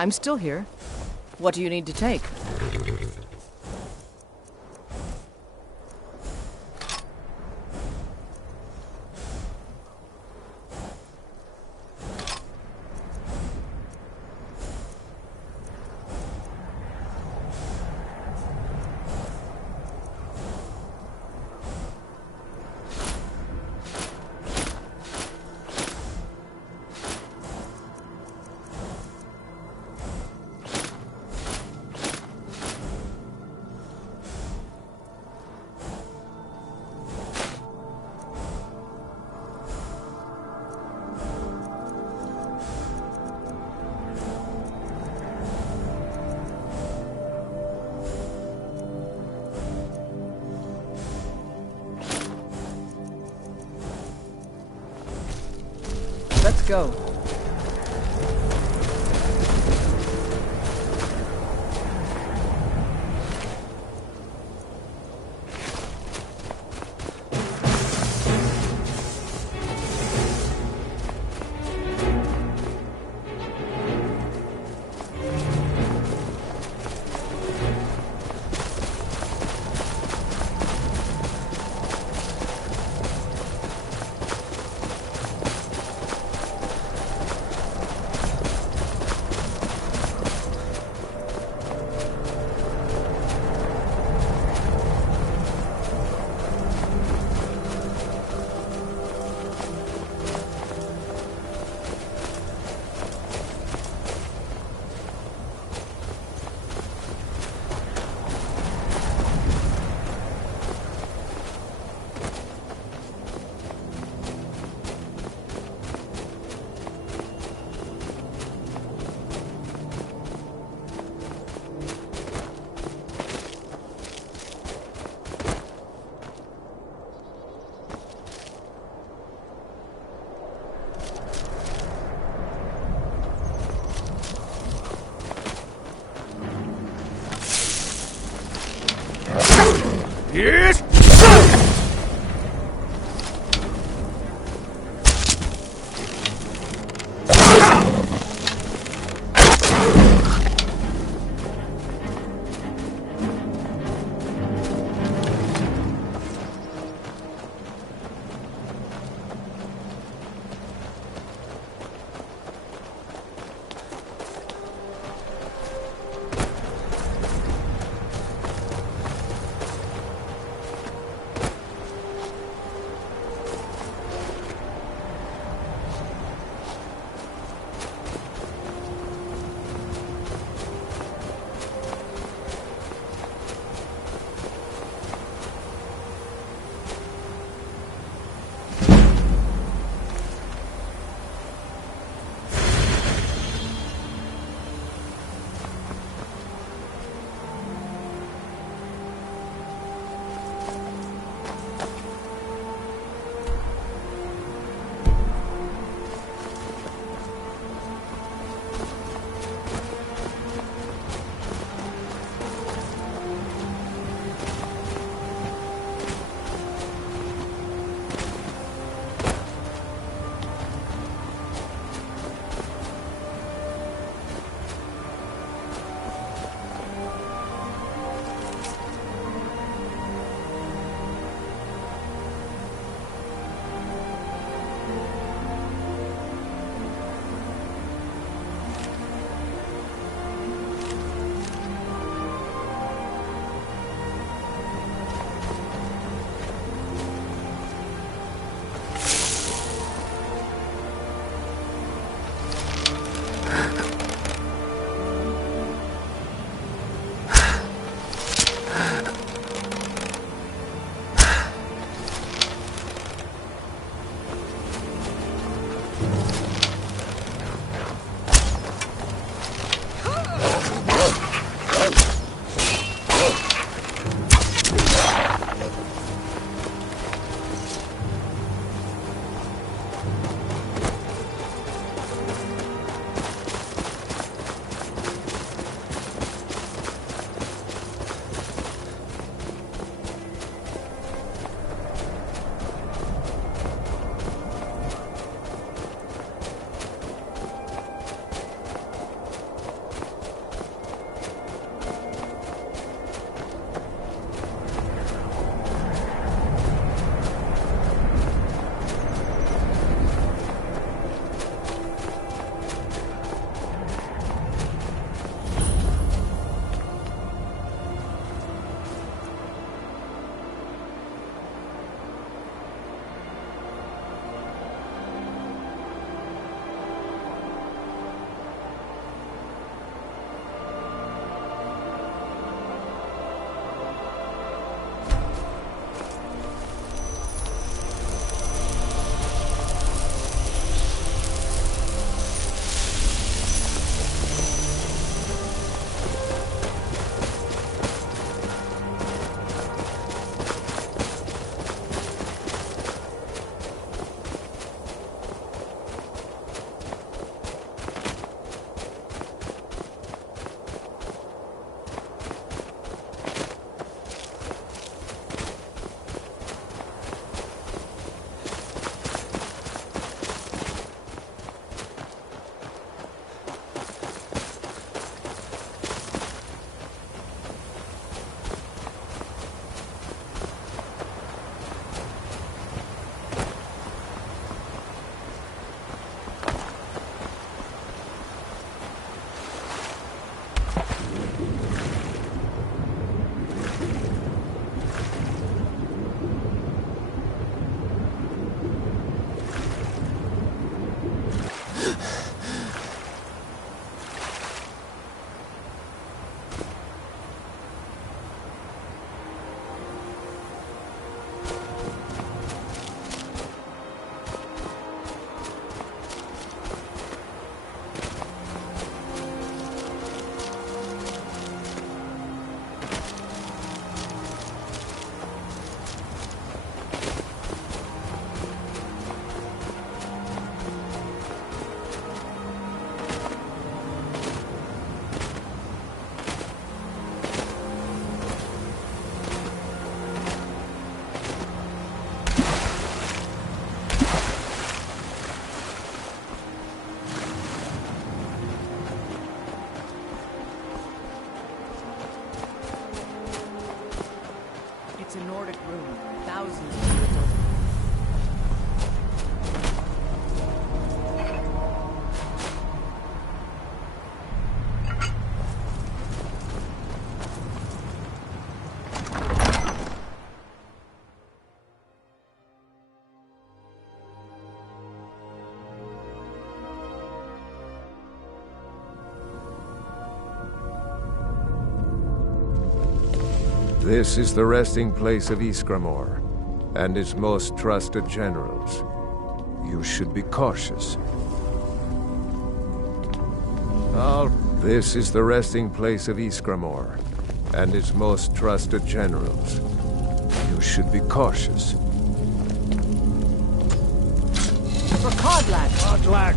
I'm still here. What do you need to take? Let's go. Yes! a Nordic ruin, thousands of years old. This is the resting place of Ysgramor, and its most trusted generals. You should be cautious. This is the resting place of Ysgramor, and its most trusted generals. You should be cautious. For Codlack! Codlack!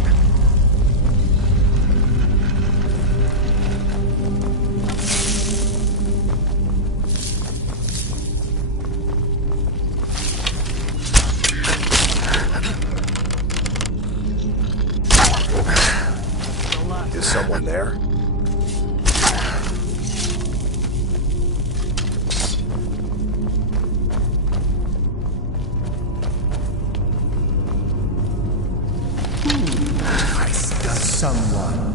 Is someone there? Someone.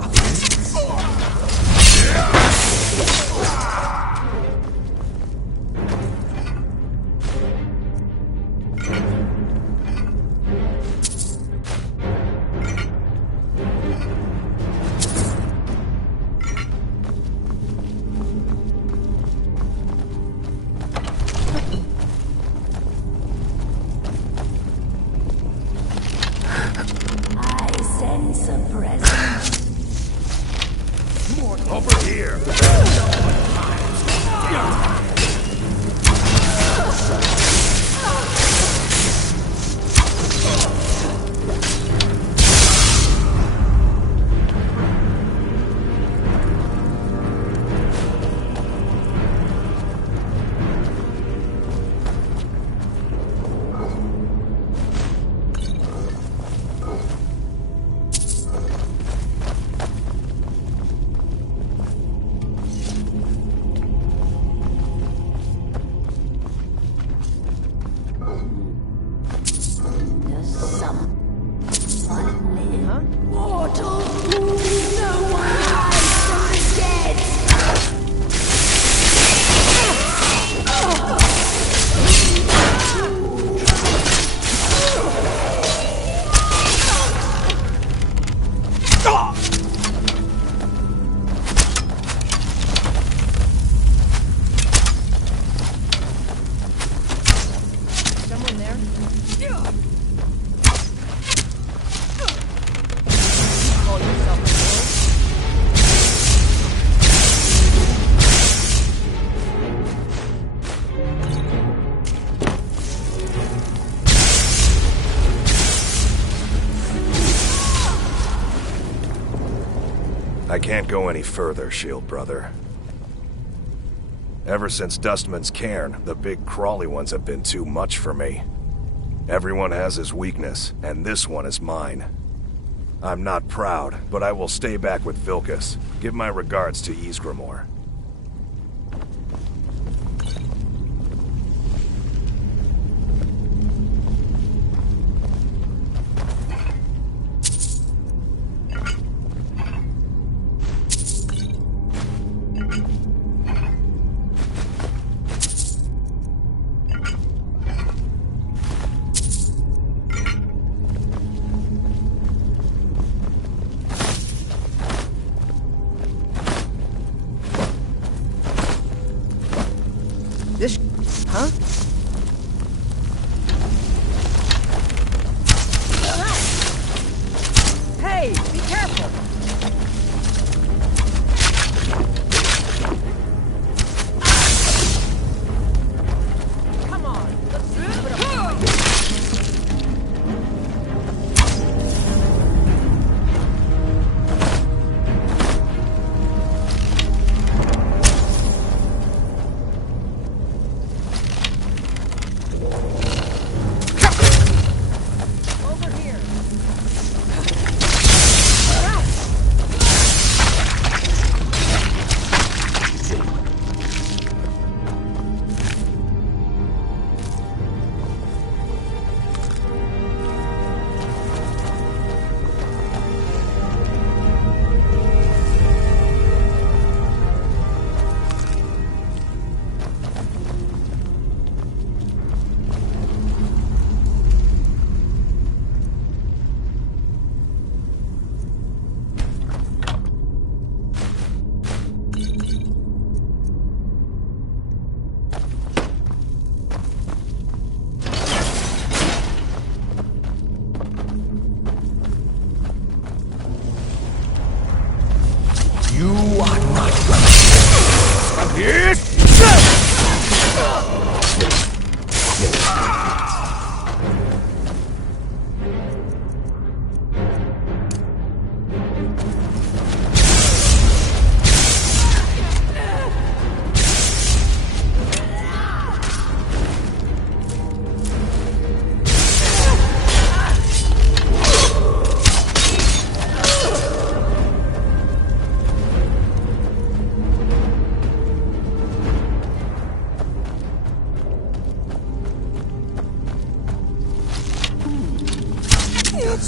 Over here! I can't go any further, Shield Brother. Ever since Dustman's Cairn, the big crawly ones have been too much for me. Everyone has his weakness, and this one is mine. I'm not proud, but I will stay back with Vilkas. Give my regards to Ysgramor. This huh? Hey, be careful! Come on, let's give it a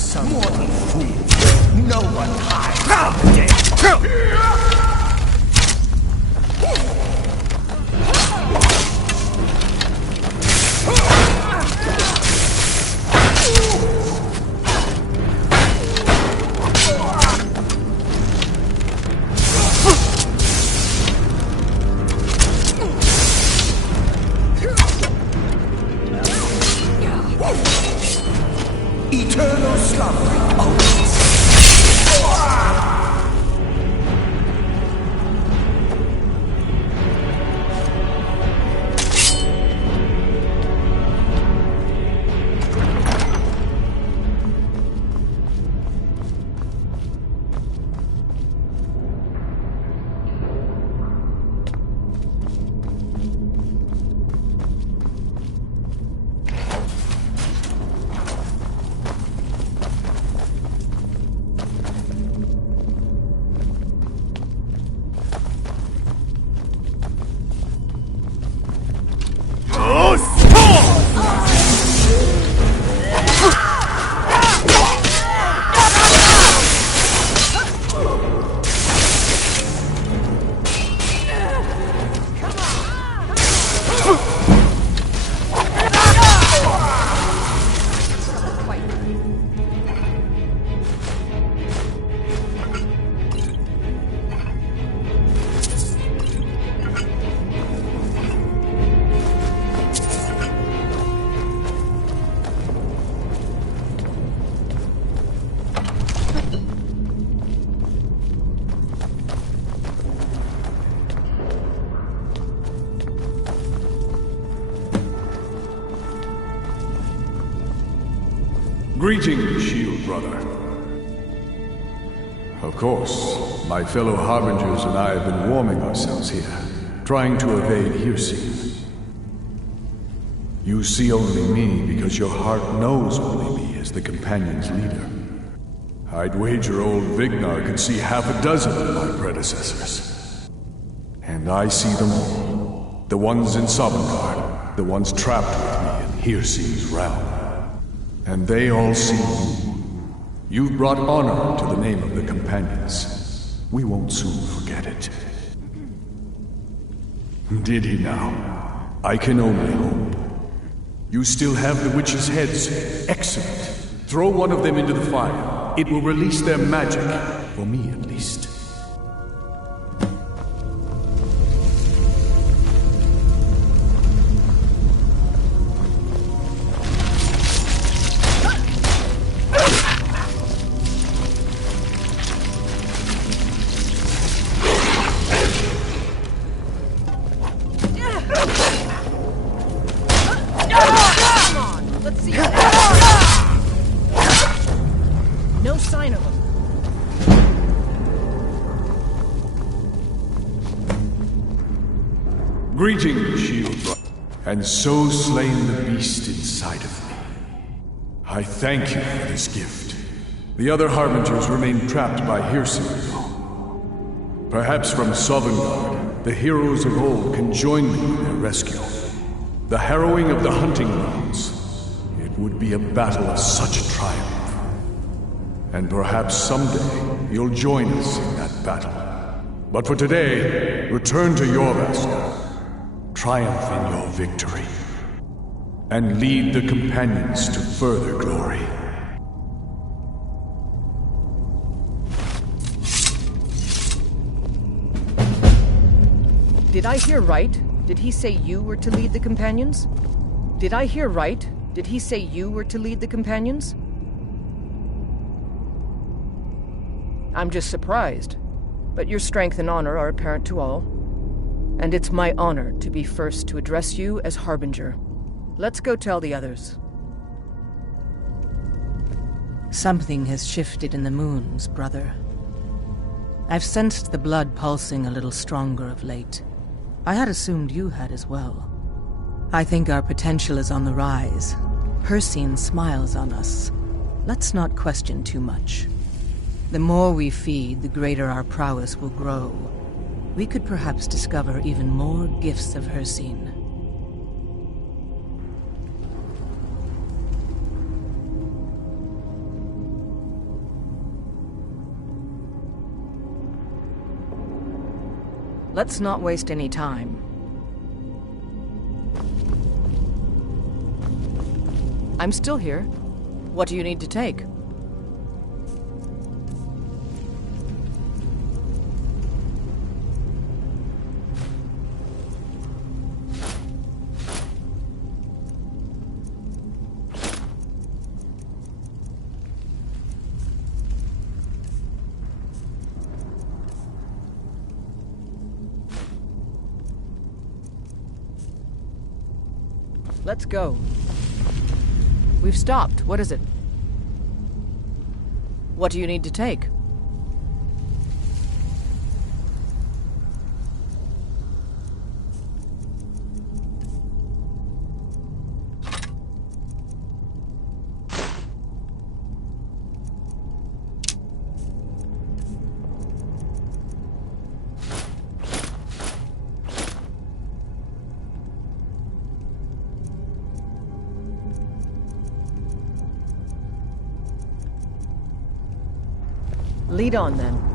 someone fool. No one hides from death. Eternal slumber awaits. Greetings, Shield Brother. Of course, my fellow Harbingers and I have been warming ourselves here, trying to evade Hircine. You see only me because your heart knows only me as the Companion's leader. I'd wager old Vignar could see half a dozen of my predecessors. And I see them all. The ones in Sovngarde, the ones trapped with me in Hircine's realm. And they all see you. You've brought honor to the name of the Companions. We won't soon forget it. Did he now? I can only hope. You still have the witches' heads. Excellent. Throw one of them into the fire. It will release their magic. For me, at least. Greetings, Shield Brother. And so slain the beast inside of me. I thank you for this gift. The other Harbingers remain trapped by Hircine, though. Perhaps from Sovngarde, the heroes of old can join me in their rescue. The harrowing of the hunting grounds. It would be a battle of such triumph. And perhaps someday you'll join us in that battle. But for today, return to Jorvaskr. Triumph in your victory, and lead the Companions to further glory. Did I hear right? Did he say you were to lead the Companions? Did I hear right? Did he say you were to lead the Companions? I'm just surprised, but your strength and honor are apparent to all. And it's my honor to be first to address you as Harbinger. Let's go tell the others. Something has shifted in the moons, brother. I've sensed the blood pulsing a little stronger of late. I had assumed you had as well. I think our potential is on the rise. Hircine smiles on us. Let's not question too much. The more we feed, the greater our prowess will grow. We could perhaps discover even more gifts of Hircine. Let's not waste any time. I'm still here. What do you need to take? Let's go. We've stopped. What is it? What do you need to take? Lead on, then.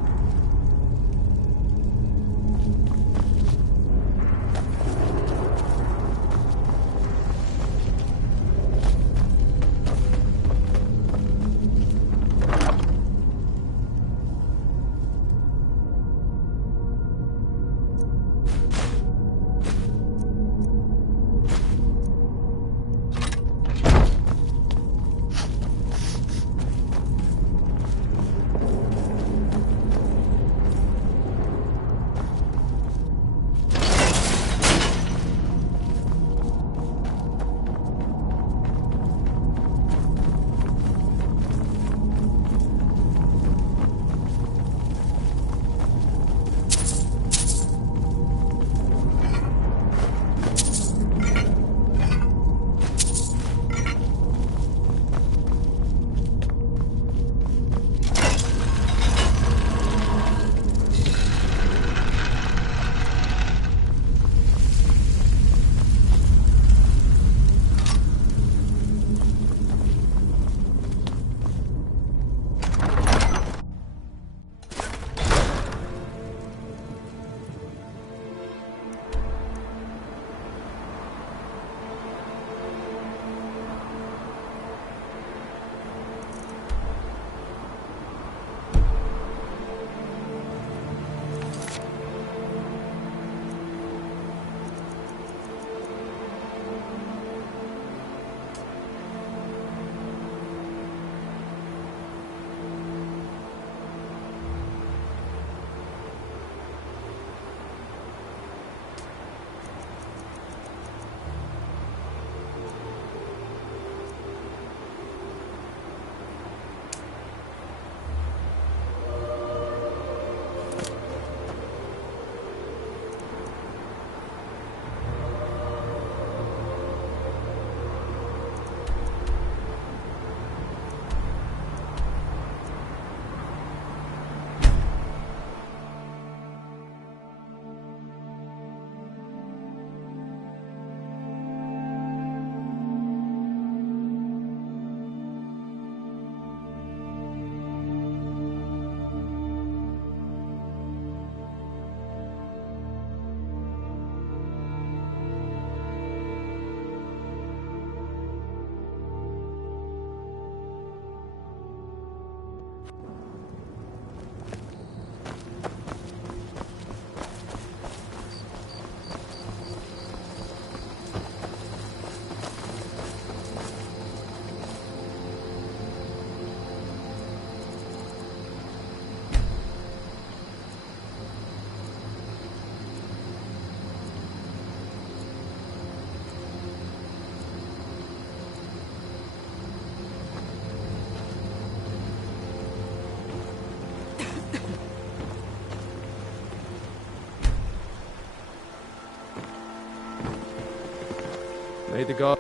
May the god...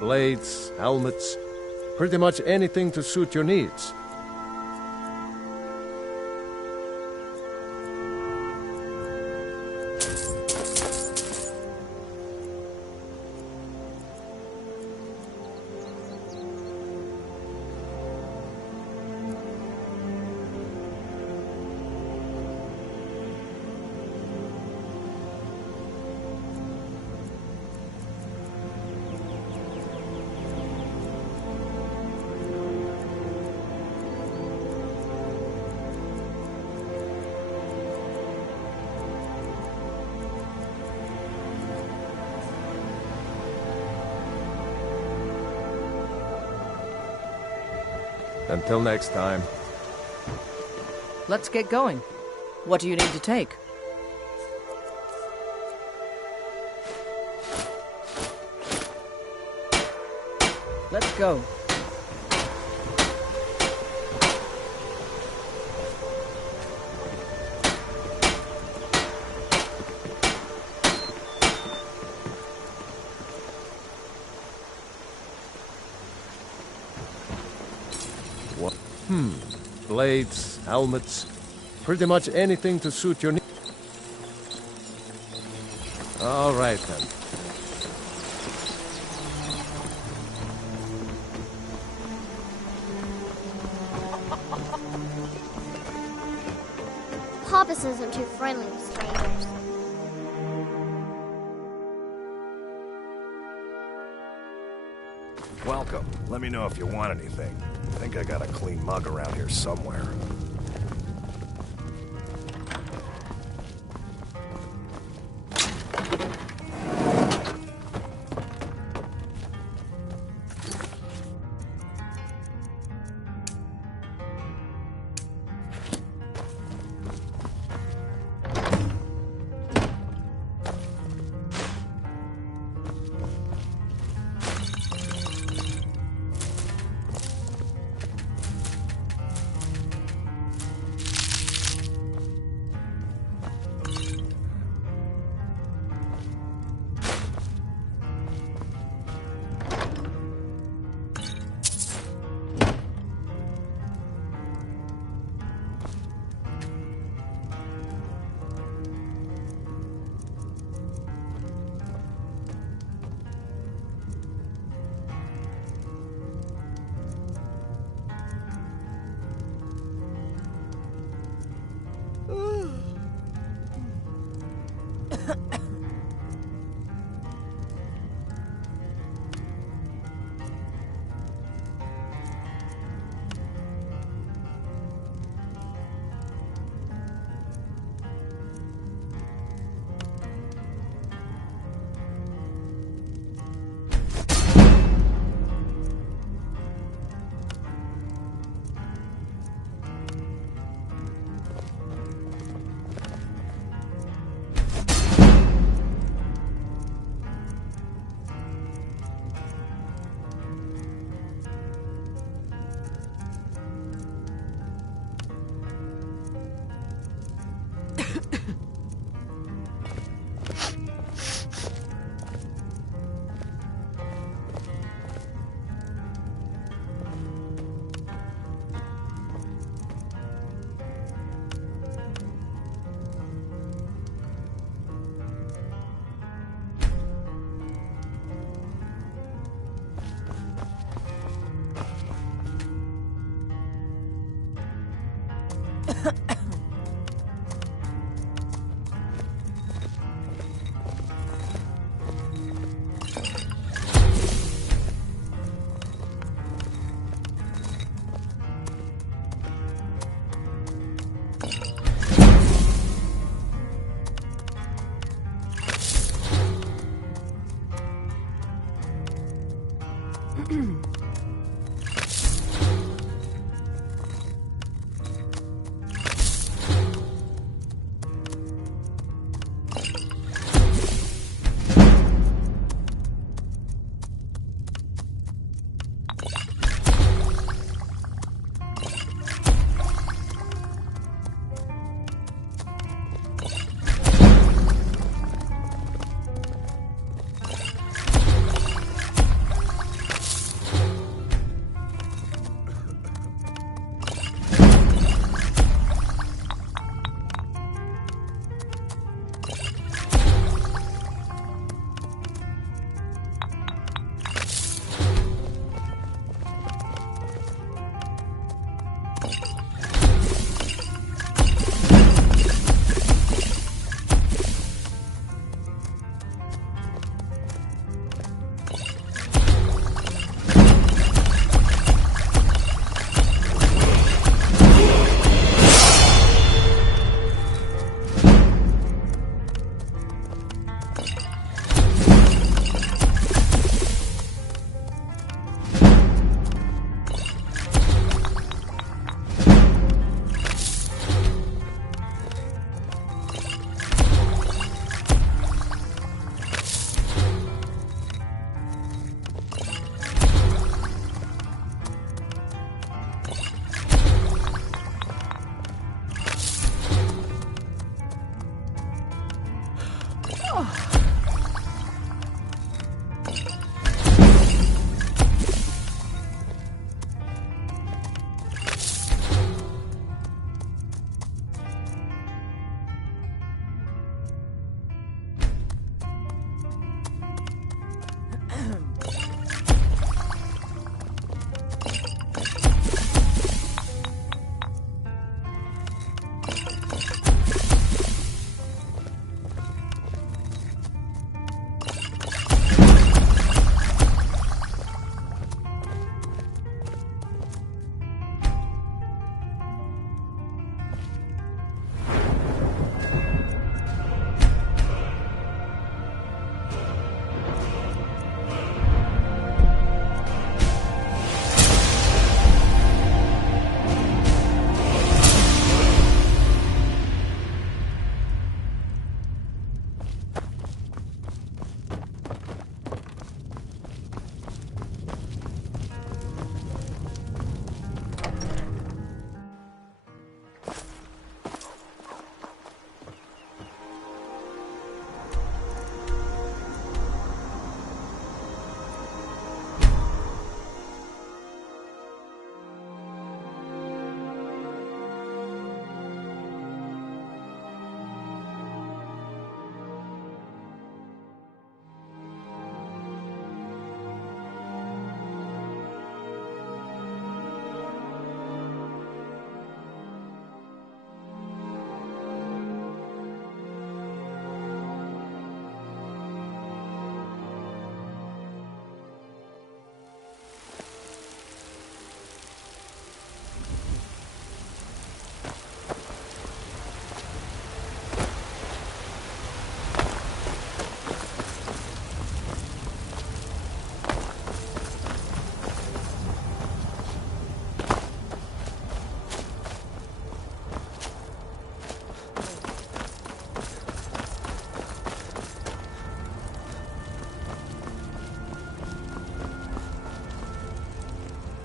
Blades, helmets, pretty much anything to suit your needs. Until next time. Let's get going. What do you need to take? Let's go. What? Blades, helmets, pretty much anything to suit your needs. All right, then. Hobbs isn't too friendly with strangers. Welcome. Let me know if you want anything. I think I got a clean mug around here somewhere.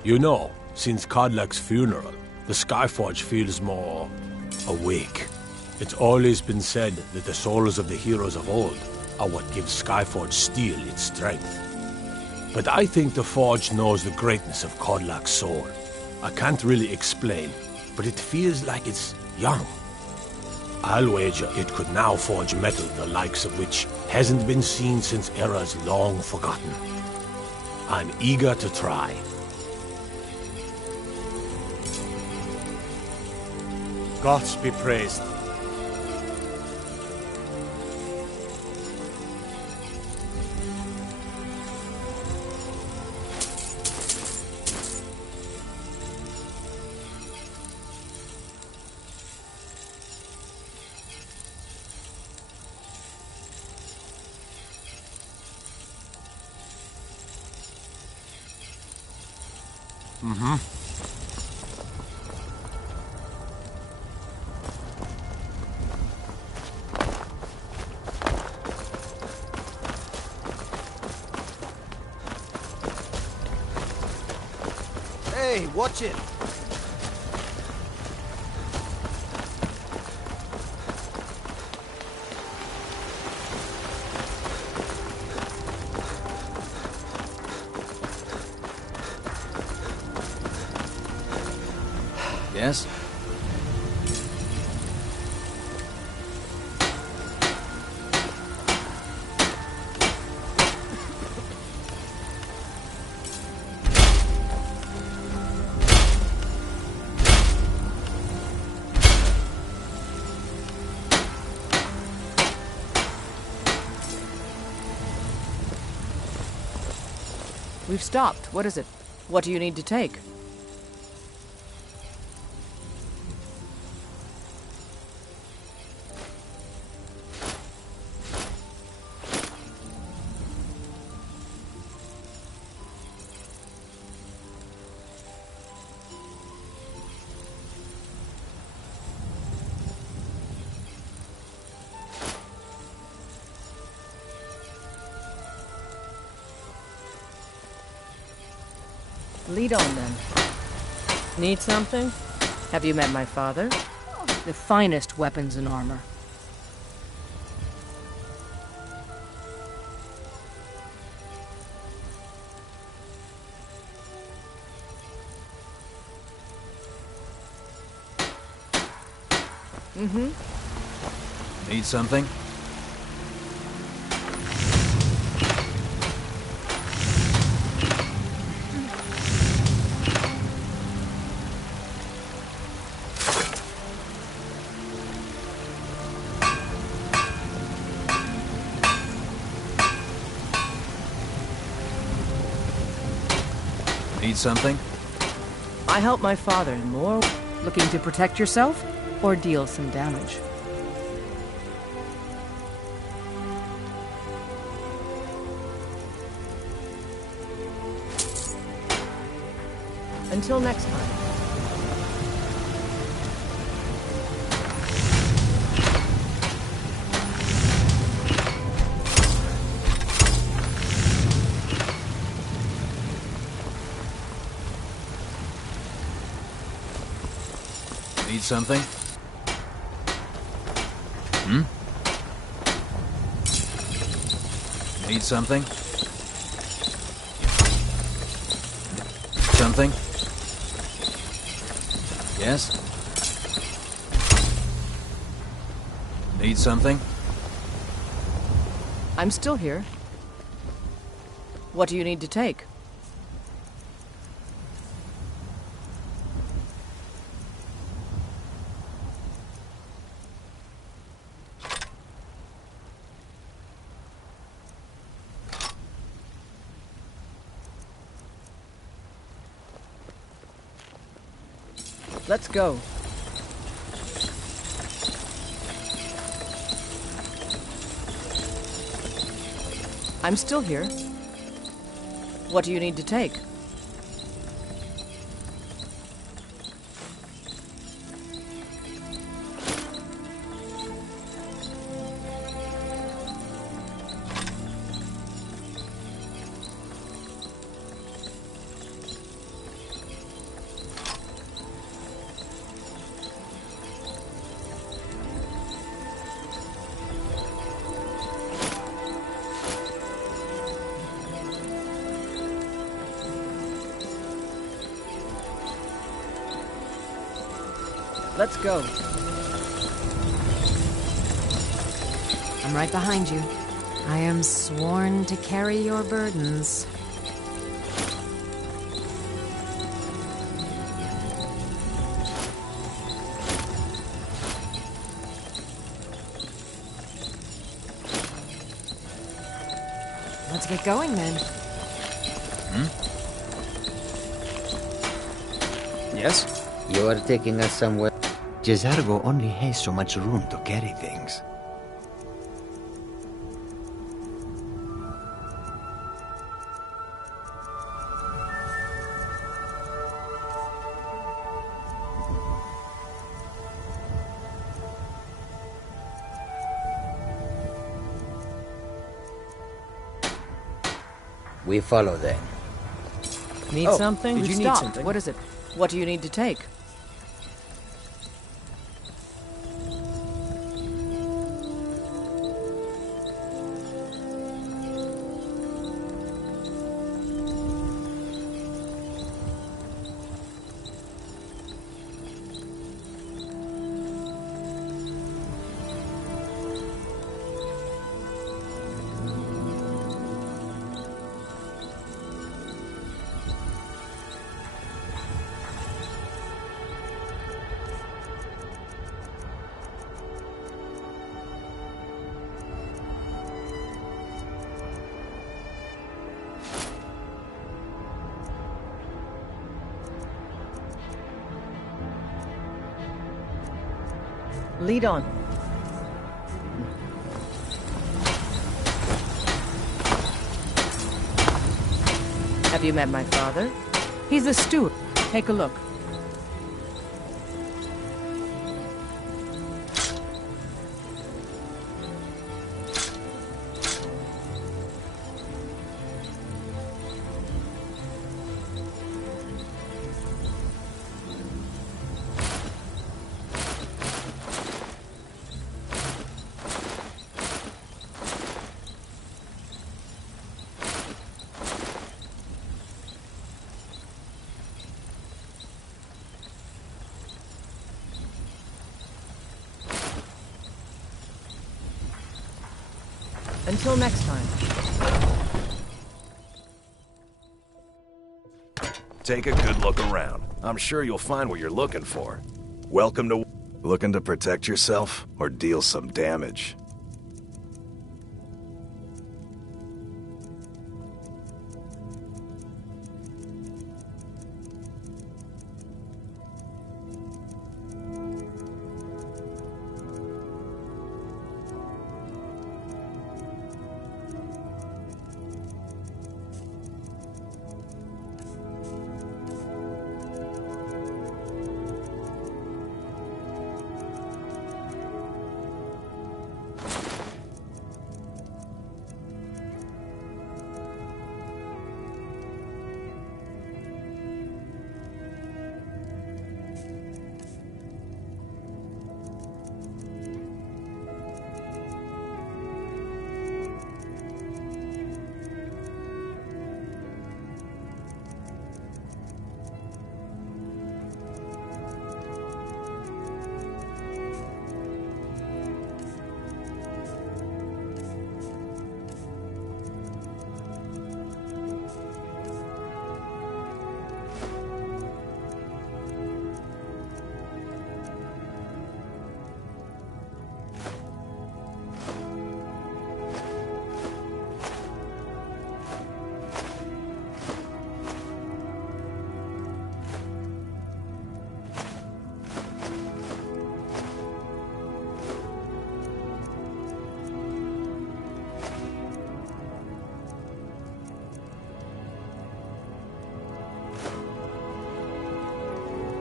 You know, since Kodlak's funeral, the Skyforge feels more awake. It's always been said that the souls of the heroes of old are what gives Skyforge steel its strength. But I think the Forge knows the greatness of Kodlak's soul. I can't really explain, but it feels like it's young. I'll wager it could now forge metal the likes of which hasn't been seen since eras long forgotten. I'm eager to try. Gods be praised. Hey, watch it! Yes? We've stopped. What is it? What do you need to take? Lead on, then. Need something? Have you met my father? The finest weapons and armor. Need something? Need something? I help my father in more. Looking to protect yourself or deal some damage? Until next time. Need something? Need something? Something? Yes? Need something? I'm still here. What do you need to take? Let's go. I'm still here. What do you need to take? Let's go. I'm right behind you. I am sworn to carry your burdens. Let's get going, then. Yes? You are taking us somewhere. Jezargo only has so much room to carry things. We follow then. Need something? did you need Stop. something? What is it? What do you need to take? Lead on. Have you met my father? He's the steward. Take a look. Until next time. Take a good look around. I'm sure you'll find what you're looking for. Welcome to... Looking to protect yourself or deal some damage?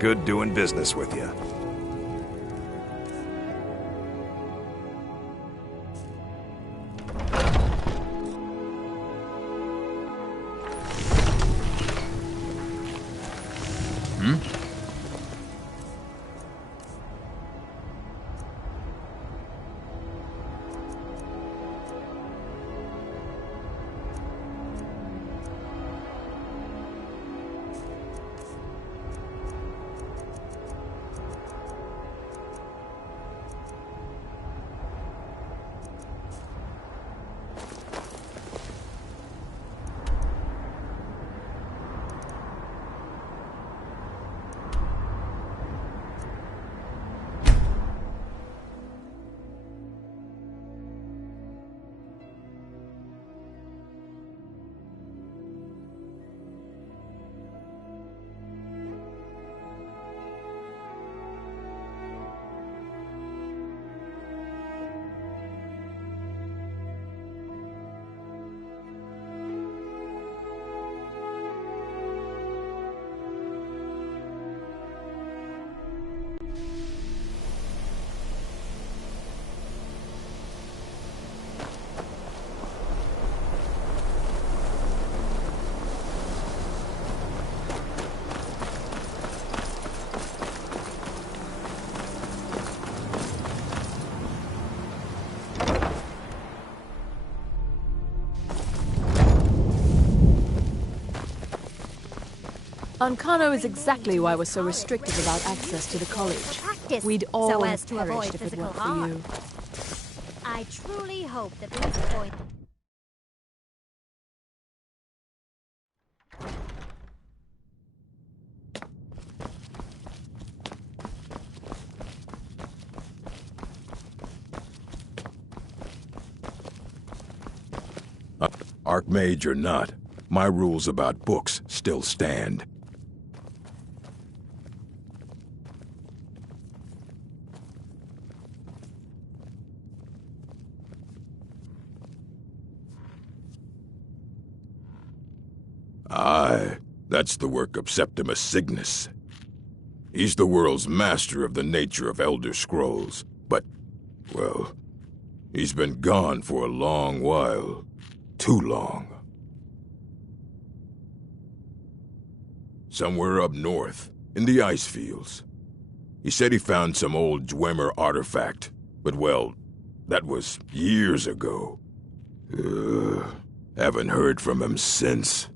Good doing business with you. Ancano is exactly why we're so restrictive about access to the college. Practice We'd all so have as to perished avoid if it physical weren't harm. for you. I truly hope that these points... Archmage or not, my rules about books still stand. Aye, that's the work of Septimus Cygnus. He's the world's master of the nature of Elder Scrolls, but, well, he's been gone for a long while. Too long. Somewhere up north, in the ice fields. He said he found some old Dwemer artifact, but well, that was years ago. Haven't heard from him since.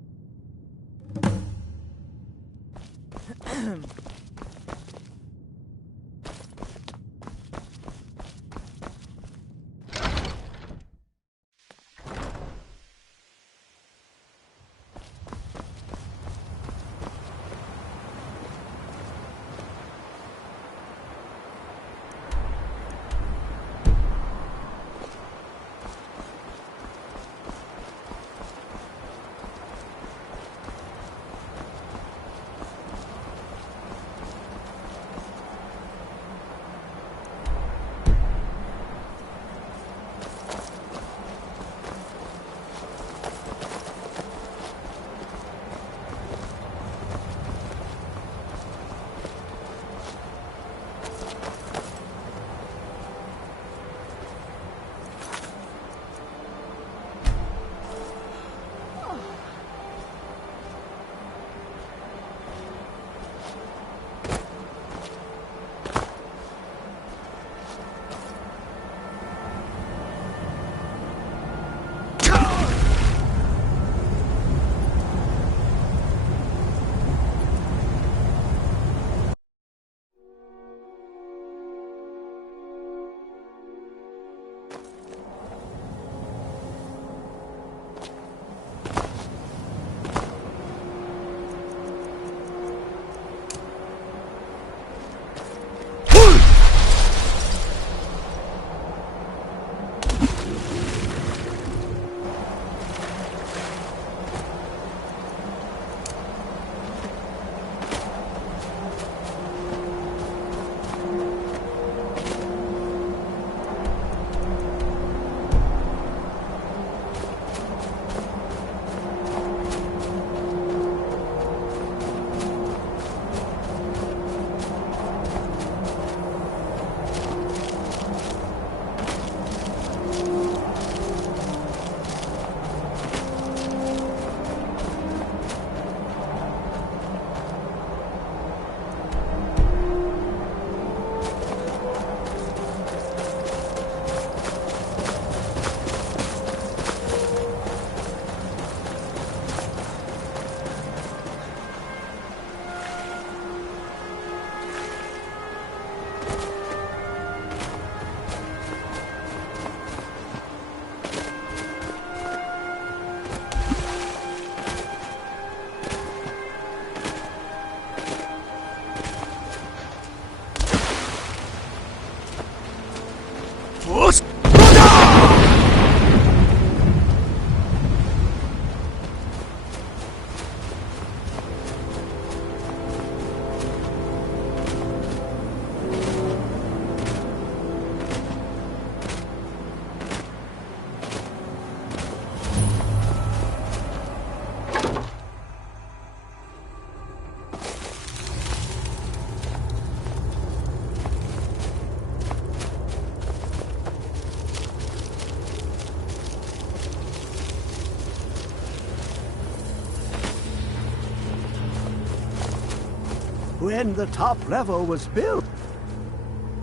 When the top level was built.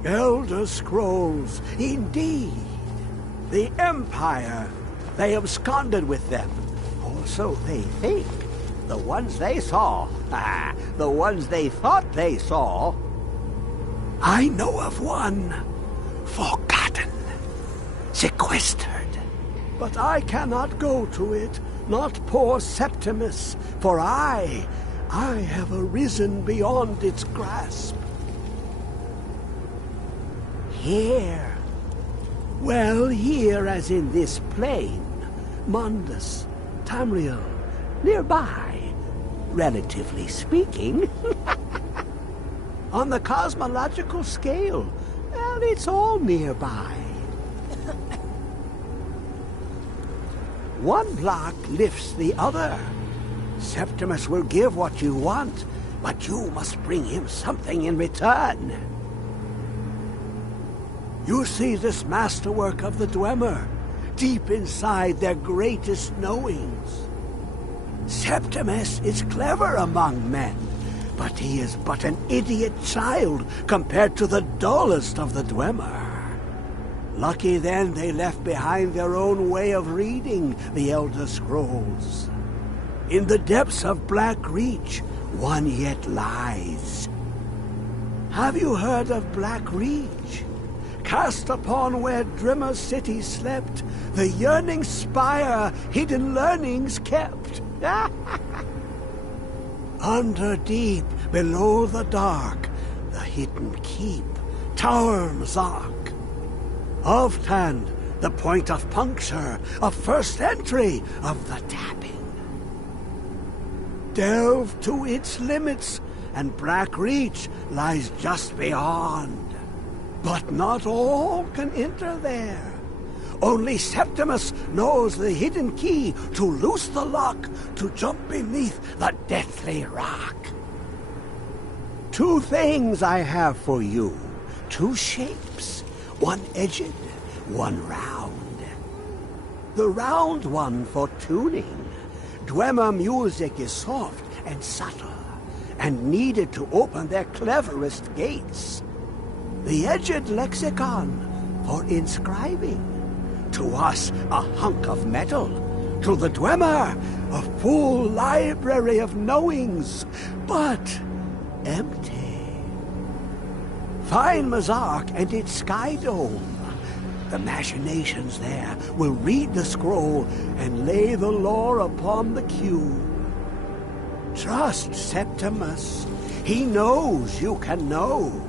Elder Scrolls, indeed. The Empire. They absconded with them. Or so they think. The ones they saw. The ones they thought they saw. I know of one. Forgotten. Sequestered. But I cannot go to it, not poor Septimus, for I have arisen beyond its grasp. Here. Well, here as in this plain. Mundus, Tamriel, nearby, relatively speaking. On the cosmological scale, well, it's all nearby. One block lifts the other. Septimus will give what you want, but you must bring him something in return. You see this masterwork of the Dwemer, deep inside their greatest knowings. Septimus is clever among men, but he is but an idiot child compared to the dullest of the Dwemer. Lucky then they left behind their own way of reading the Elder Scrolls. In the depths of Black Reach, one yet lies. Have you heard of Black Reach? Cast upon where Drimmer's city slept, the yearning spire hidden learnings kept. Under deep, below the dark, the hidden keep, Tower Mazark. Of Tand, the point of puncture, of first entry, of the tapping. Delve to its limits, and Black Reach lies just beyond. But not all can enter there. Only Septimus knows the hidden key to loose the lock, to jump beneath the deathly rock. Two things I have for you, two shapes, one edged, one round. The round one for tuning. Dwemer music is soft and subtle, and needed to open their cleverest gates. The edged lexicon for inscribing. To us, a hunk of metal. To the Dwemer, a full library of knowings, but empty. Find Mazark and its sky dome. The machinations there will read the scroll and lay the lore upon the cube. Trust Septimus. He knows you can know.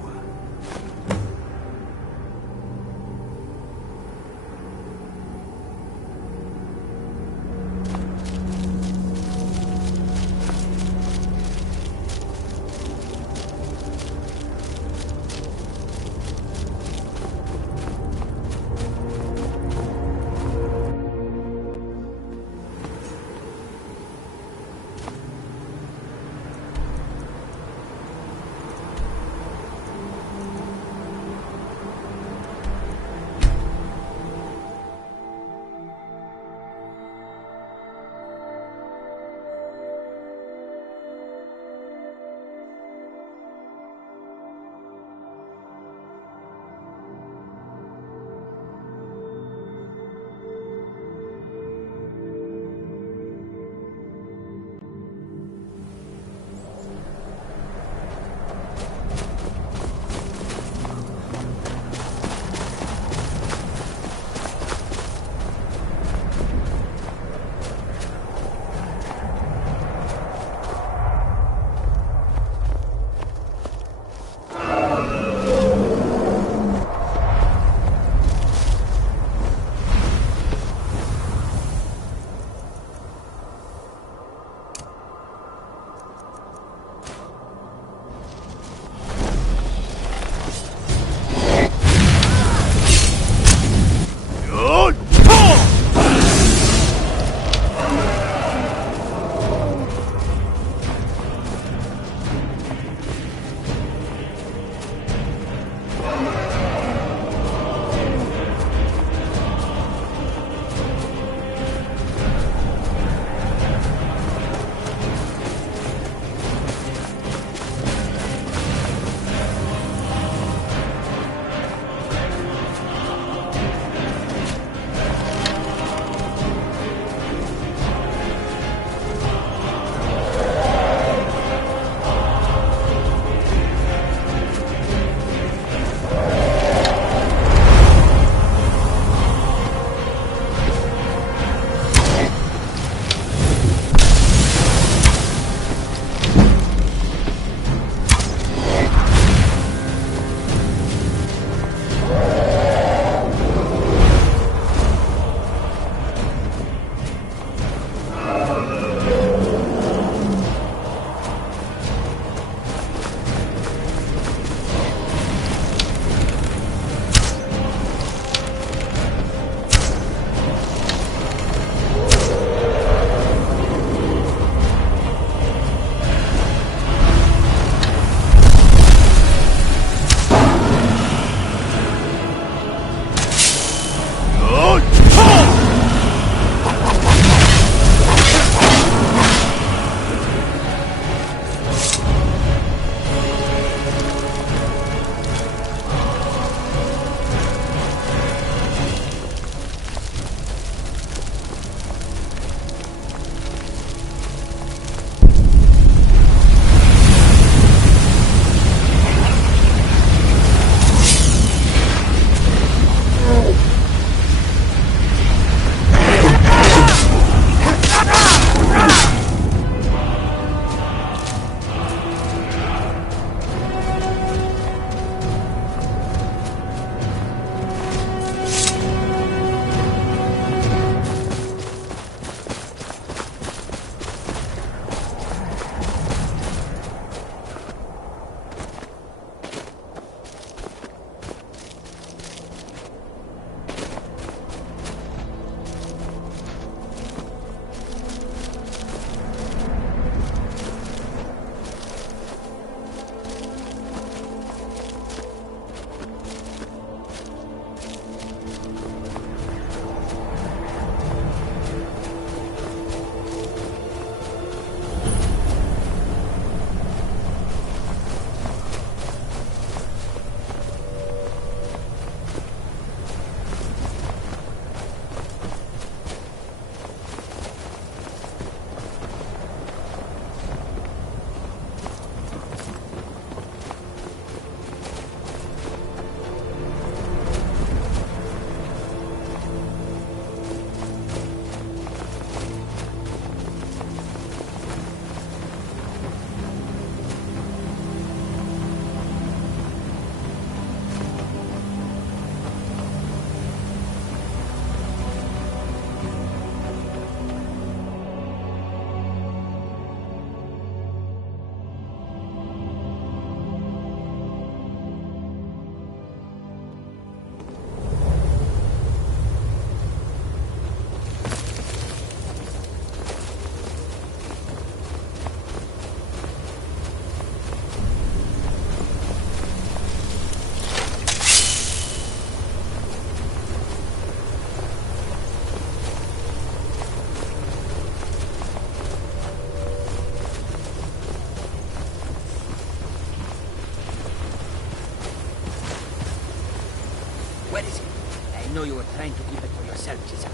know you were trying to keep it for yourself, Cesar.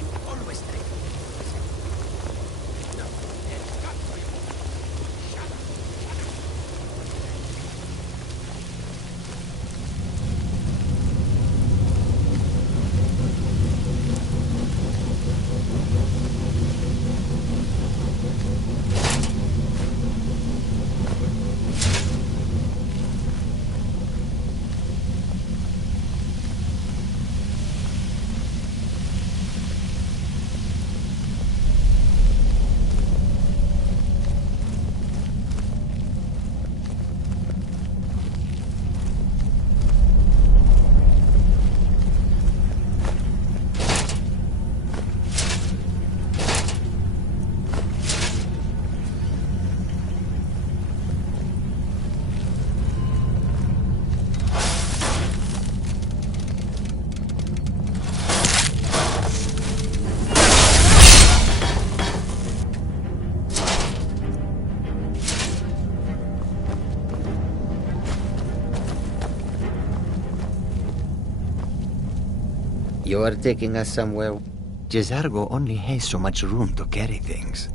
You always try to keep it for yourself. No, it's not for you. Shut up. You are taking us somewhere. Jesargo only has so much room to carry things.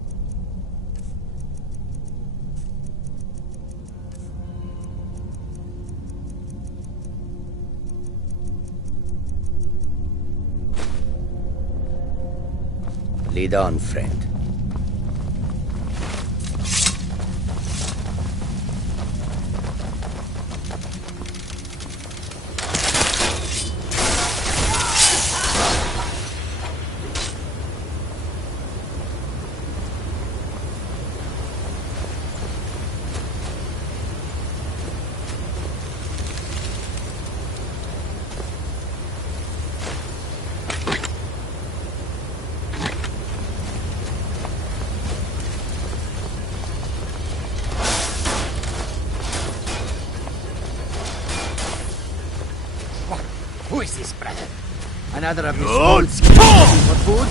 Lead on, friend. Who is this, brother? Another of these old skins for food?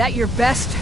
that your best?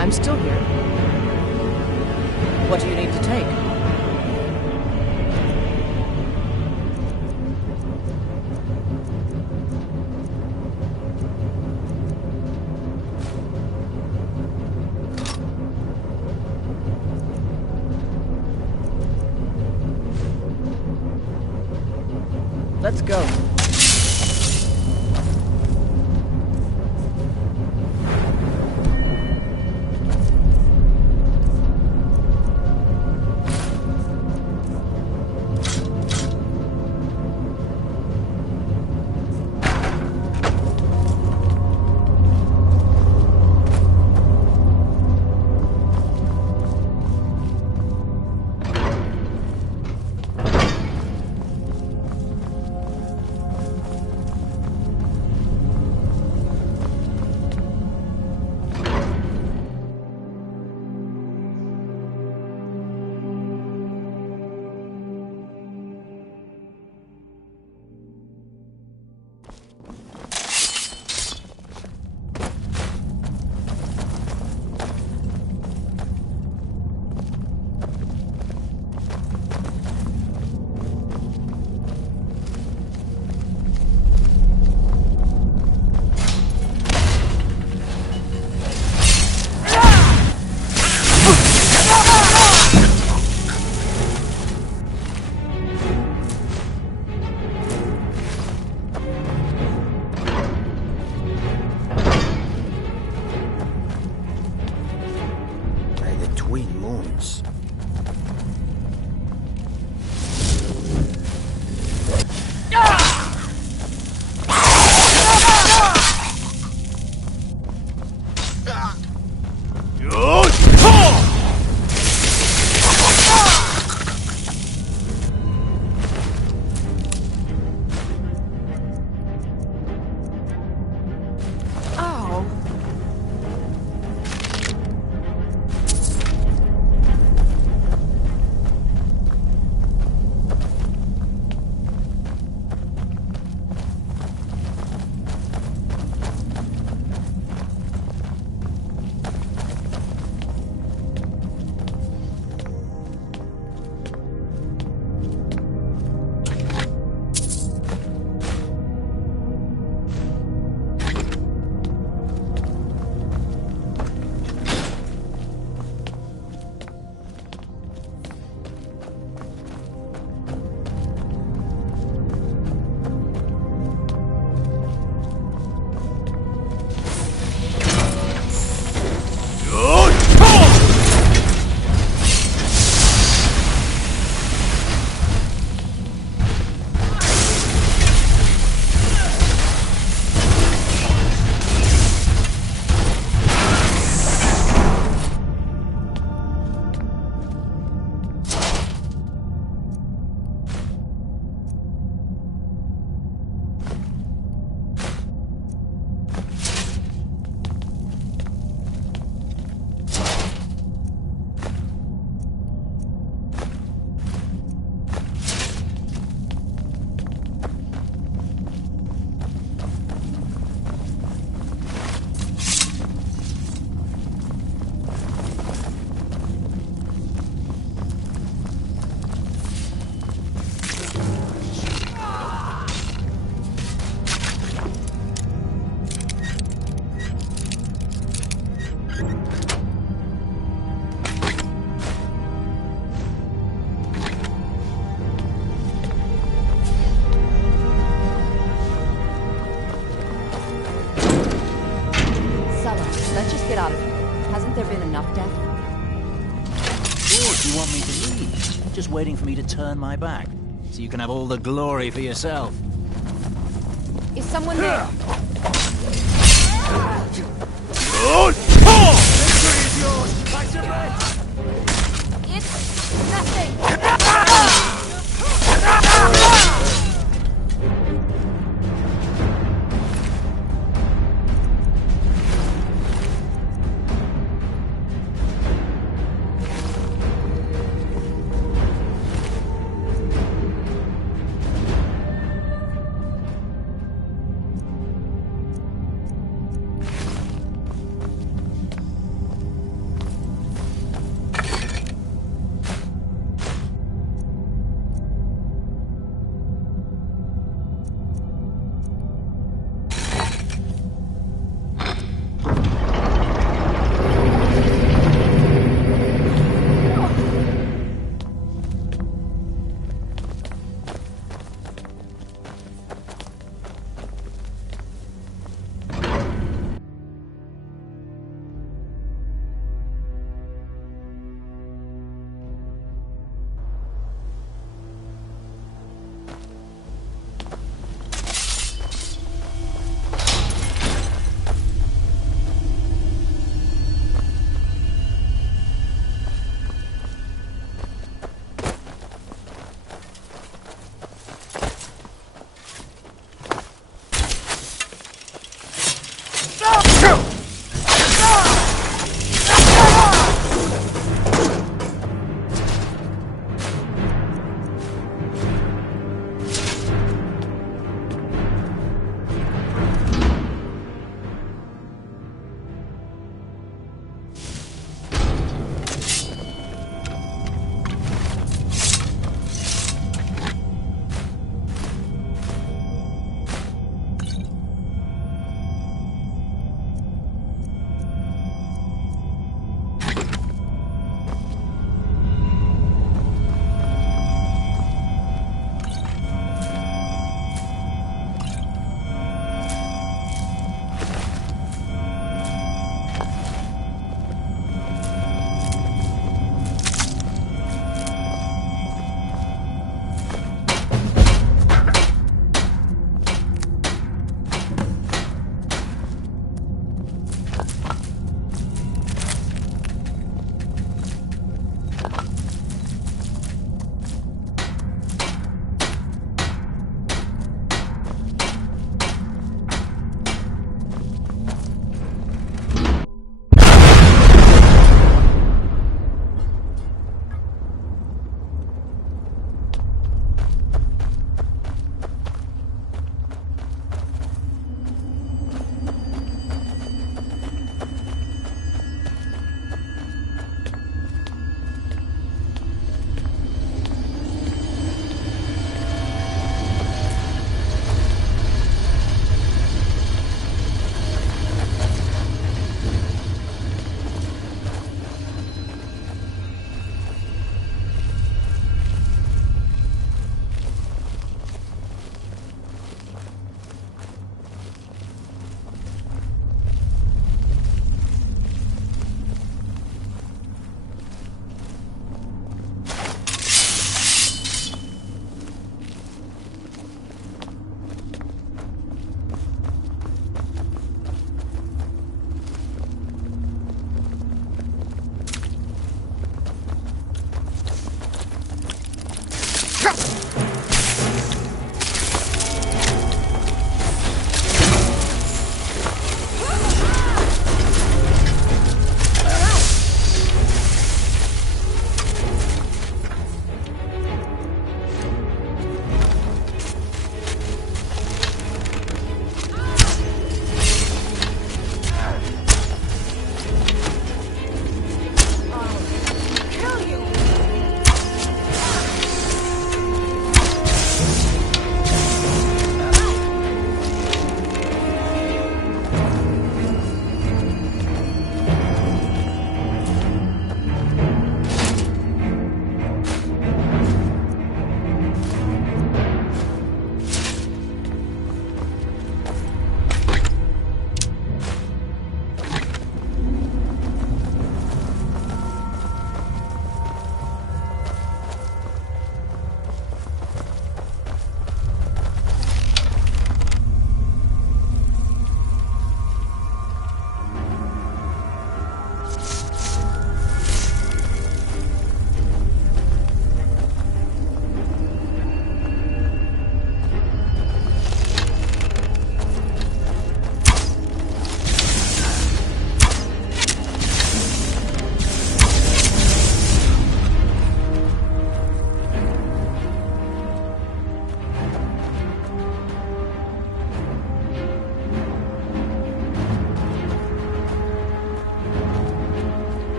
I'm still here. What do you need to take? Let's go. between moons. Let's just get out of here. Hasn't there been enough death? Of course you want me to leave. Just waiting for me to turn my back, so you can have all the glory for yourself. Is someone there? It's nothing!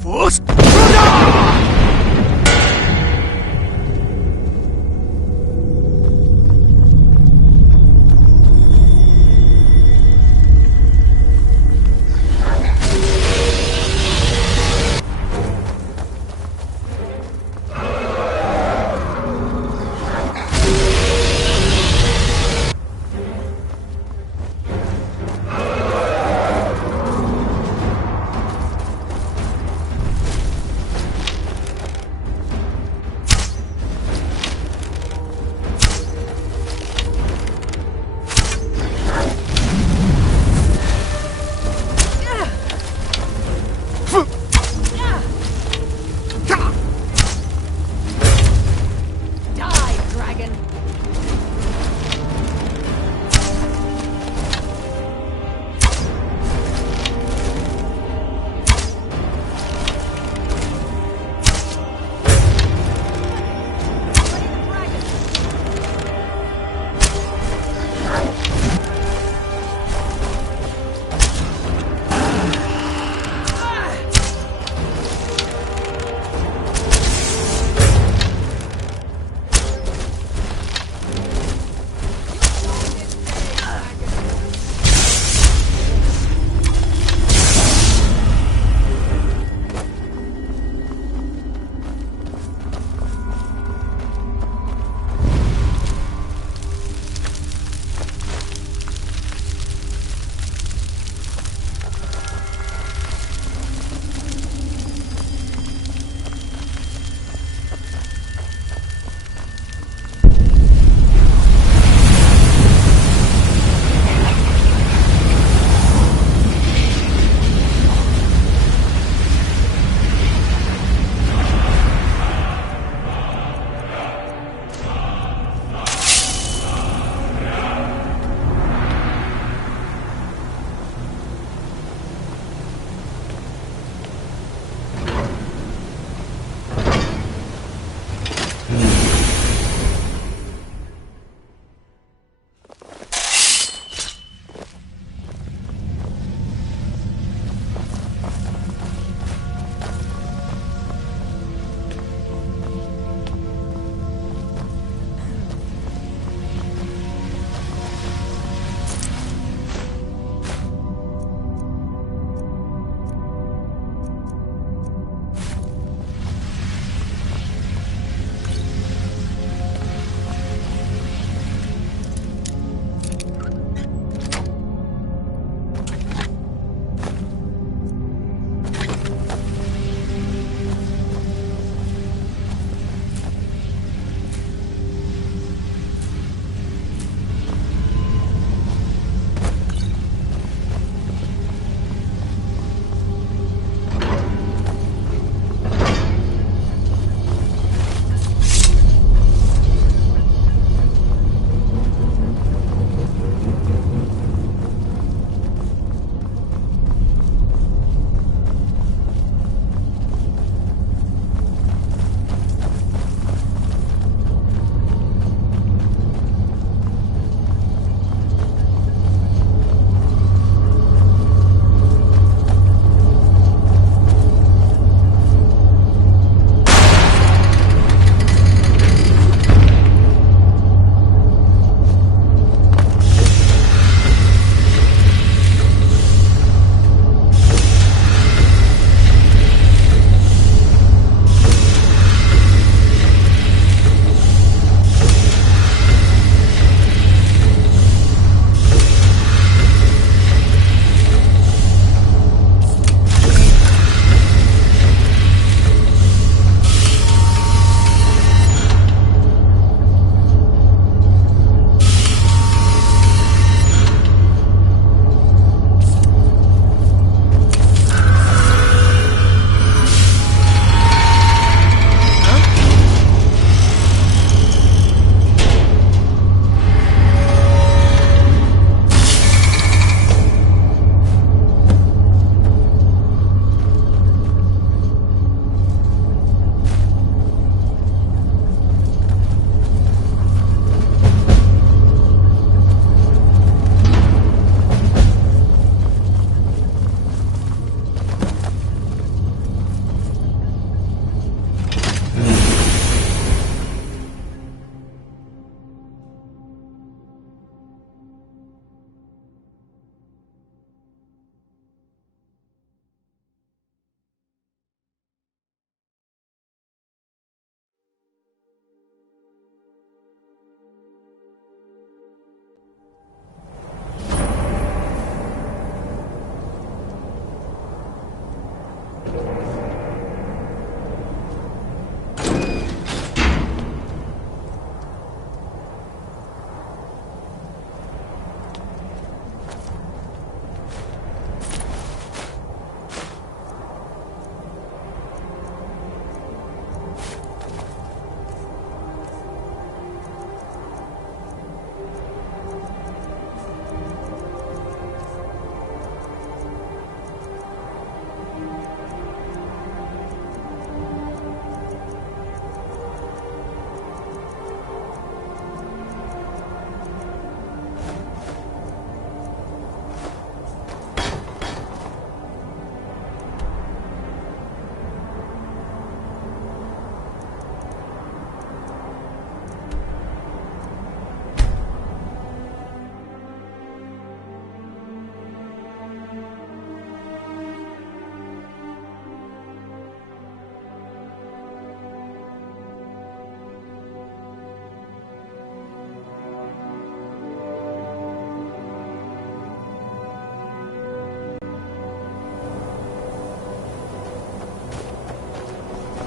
Fust!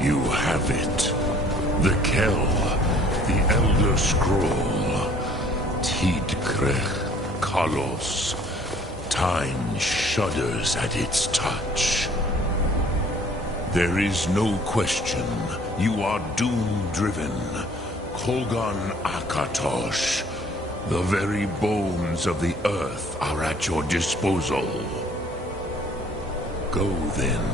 You have it. The Kell, the Elder Scroll. Tidkrech Kalos. Time shudders at its touch. There is no question. You are doom-driven. Kogan Akatosh. The very bones of the earth are at your disposal. Go then.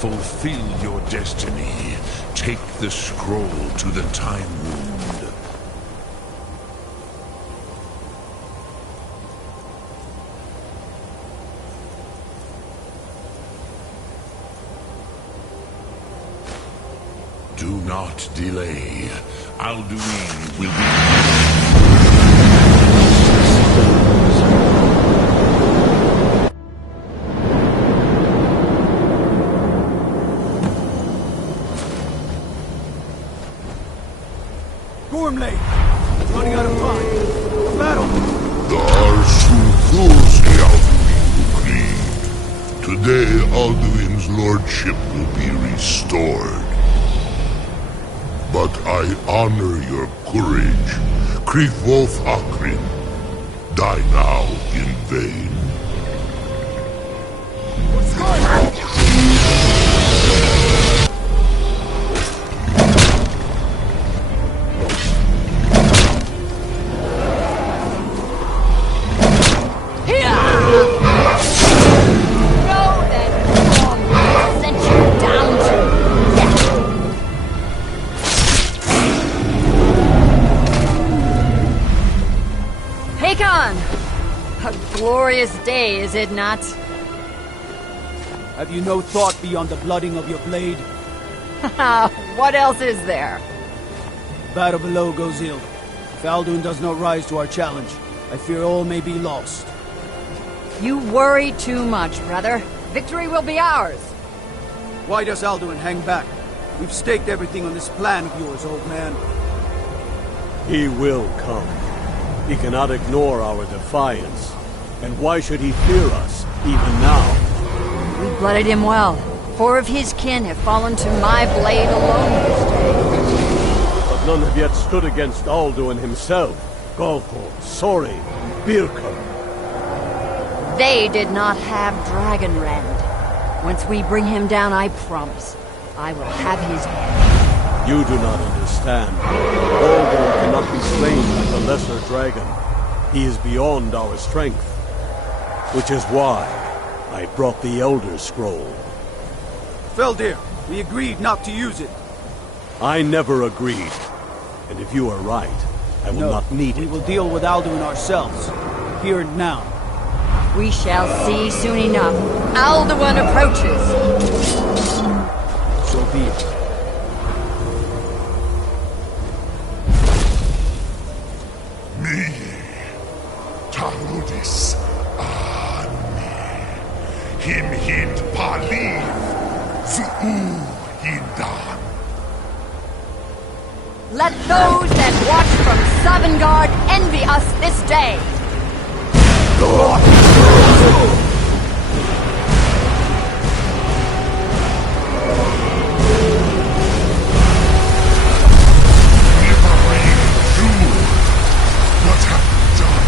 Fulfill your destiny. Take the scroll to the Time Wound. Do not delay. Alduin will be... Gormley! Running out of time. Battle! Today, Alduin's lordship will be restored. But I honor your courage. Krithwolf Akrin. Die now in vain. What's going on? Glorious day, is it not? Have you no thought beyond the blooding of your blade? What else is there? Battle below goes ill. If Alduin does not rise to our challenge, I fear all may be lost. You worry too much, brother. Victory will be ours. Why does Alduin hang back? We've staked everything on this plan of yours, old man. He will come. He cannot ignore our defiance. And why should he fear us, even now? We blooded him well. 4 of his kin have fallen to my blade alone this day. But none have yet stood against Alduin himself. Golfo, Sori, Birka. They did not have Dragonrend. Once we bring him down, I promise, I will have his head. You do not understand. Alduin cannot be slain like a lesser dragon. He is beyond our strength. Which is why I brought the Elder Scroll. Feldir, we agreed not to use it. I never agreed. And if you are right, I will not need it. We will deal with Alduin ourselves. Here and now. We shall see soon enough. Alduin approaches. So be it. Me, Taludis, Him hint Paliv, Zuu Hindan. Let those that watch from Sovngarde envy us this day. What have you done?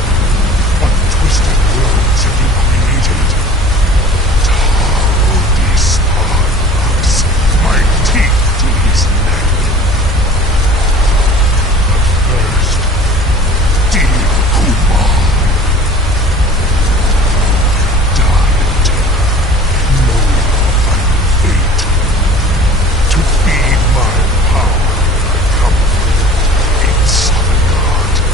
What twisted worlds have you created? Taludis Arvax, my teeth to his neck. But first, dear Kumar, die in terror, know your final fate. To feed my power, I come in Sovngarde.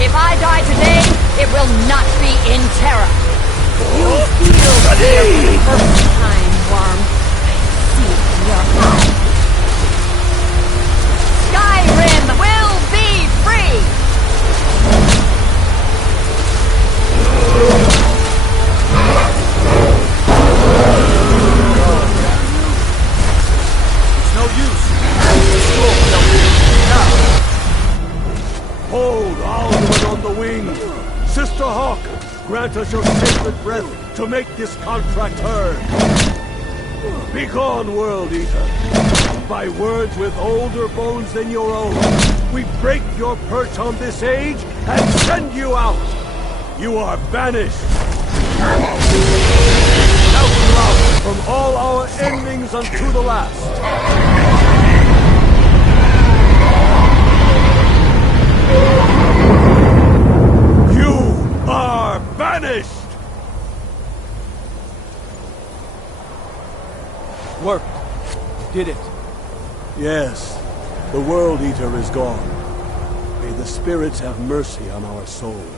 If I die today, it will not be in terror. You feel fear for the first time, Worm. I see it in your eyes. Skyrim will be free! It's no use. Hold Alduin on the wing! Sister Hawk, grant us your sacred breath to make this contract heard! Begone, World Eater! By words with older bones than your own, we break your perch on this age and send you out! You are banished! Shout loud from all our endings unto the last! You are banished! Worked. Did it. Yes, the World Eater is gone. May the spirits have mercy on our souls.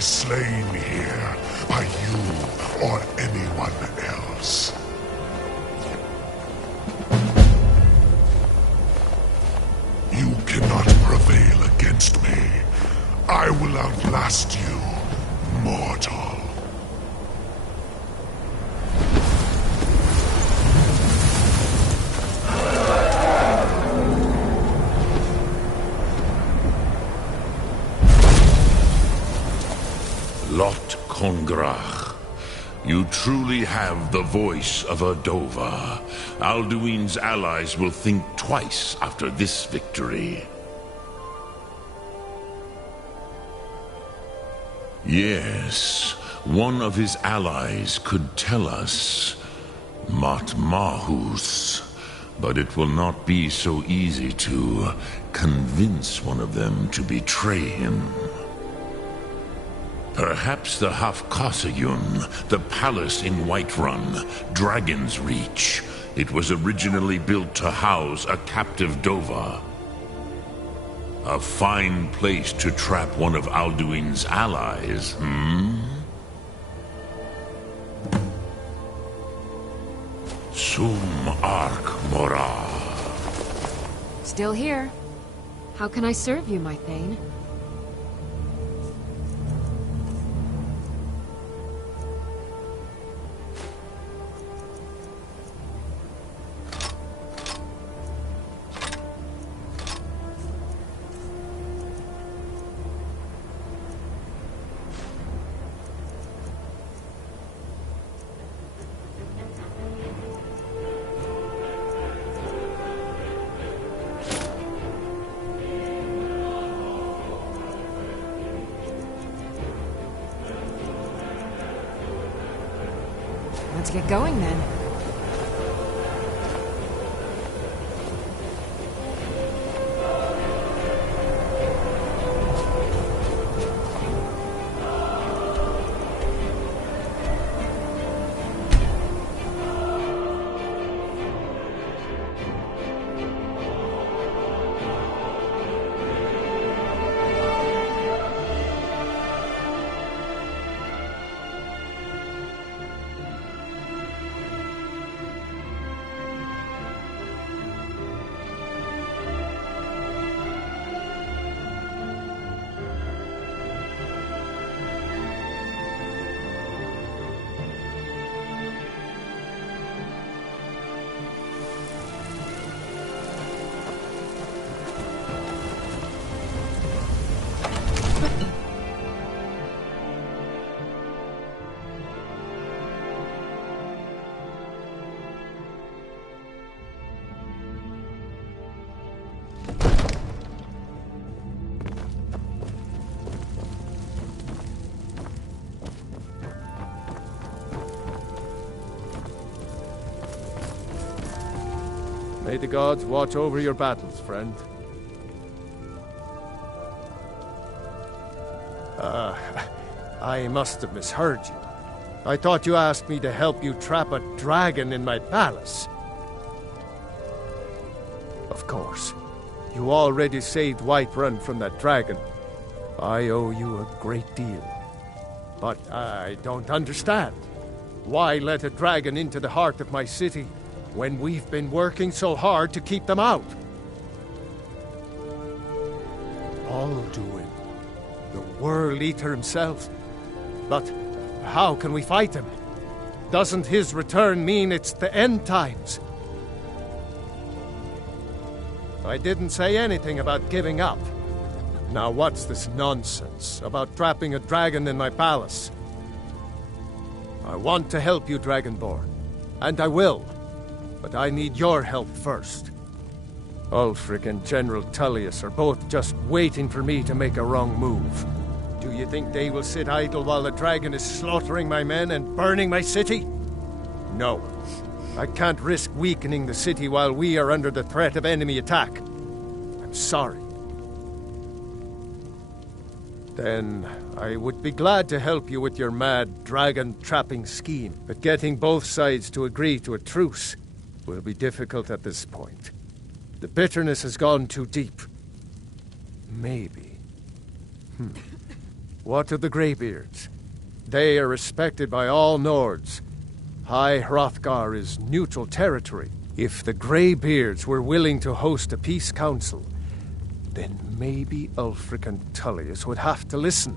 Slain here by you or anyone else. You cannot prevail against me. I will outlast you, mortal. Lot Kongrach, you truly have the voice of a Dova. Alduin's allies will think twice after this victory. Yes, one of his allies could tell us. Matmahus. But it will not be so easy to convince one of them to betray him. Perhaps the Hafkasayun, the palace in Whiterun, Dragon's Reach. It was originally built to house a captive Dova. A fine place to trap one of Alduin's allies, So Sum Arc Mora. Still here. How can I serve you, my Thane? Let's get going then. May the gods watch over your battles, friend. I must have misheard you. I thought you asked me to help you trap a dragon in my palace. Of course. You already saved Whiterun from that dragon. I owe you a great deal. But I don't understand. Why let a dragon into the heart of my city when we've been working so hard to keep them out? Alduin, the World Eater himself. But how can we fight him? Doesn't his return mean it's the end times? I didn't say anything about giving up. Now what's this nonsense about trapping a dragon in my palace? I want to help you, Dragonborn, and I will. But I need your help first. Ulfric and General Tullius are both just waiting for me to make a wrong move. Do you think they will sit idle while the dragon is slaughtering my men and burning my city? No. I can't risk weakening the city while we are under the threat of enemy attack. I'm sorry. Then I would be glad to help you with your mad dragon-trapping scheme, but getting both sides to agree to a truce will be difficult at this point. The bitterness has gone too deep. Maybe. What of the Greybeards? They are respected by all Nords. High Hrothgar is neutral territory. If the Greybeards were willing to host a peace council, then maybe Ulfric and Tullius would have to listen.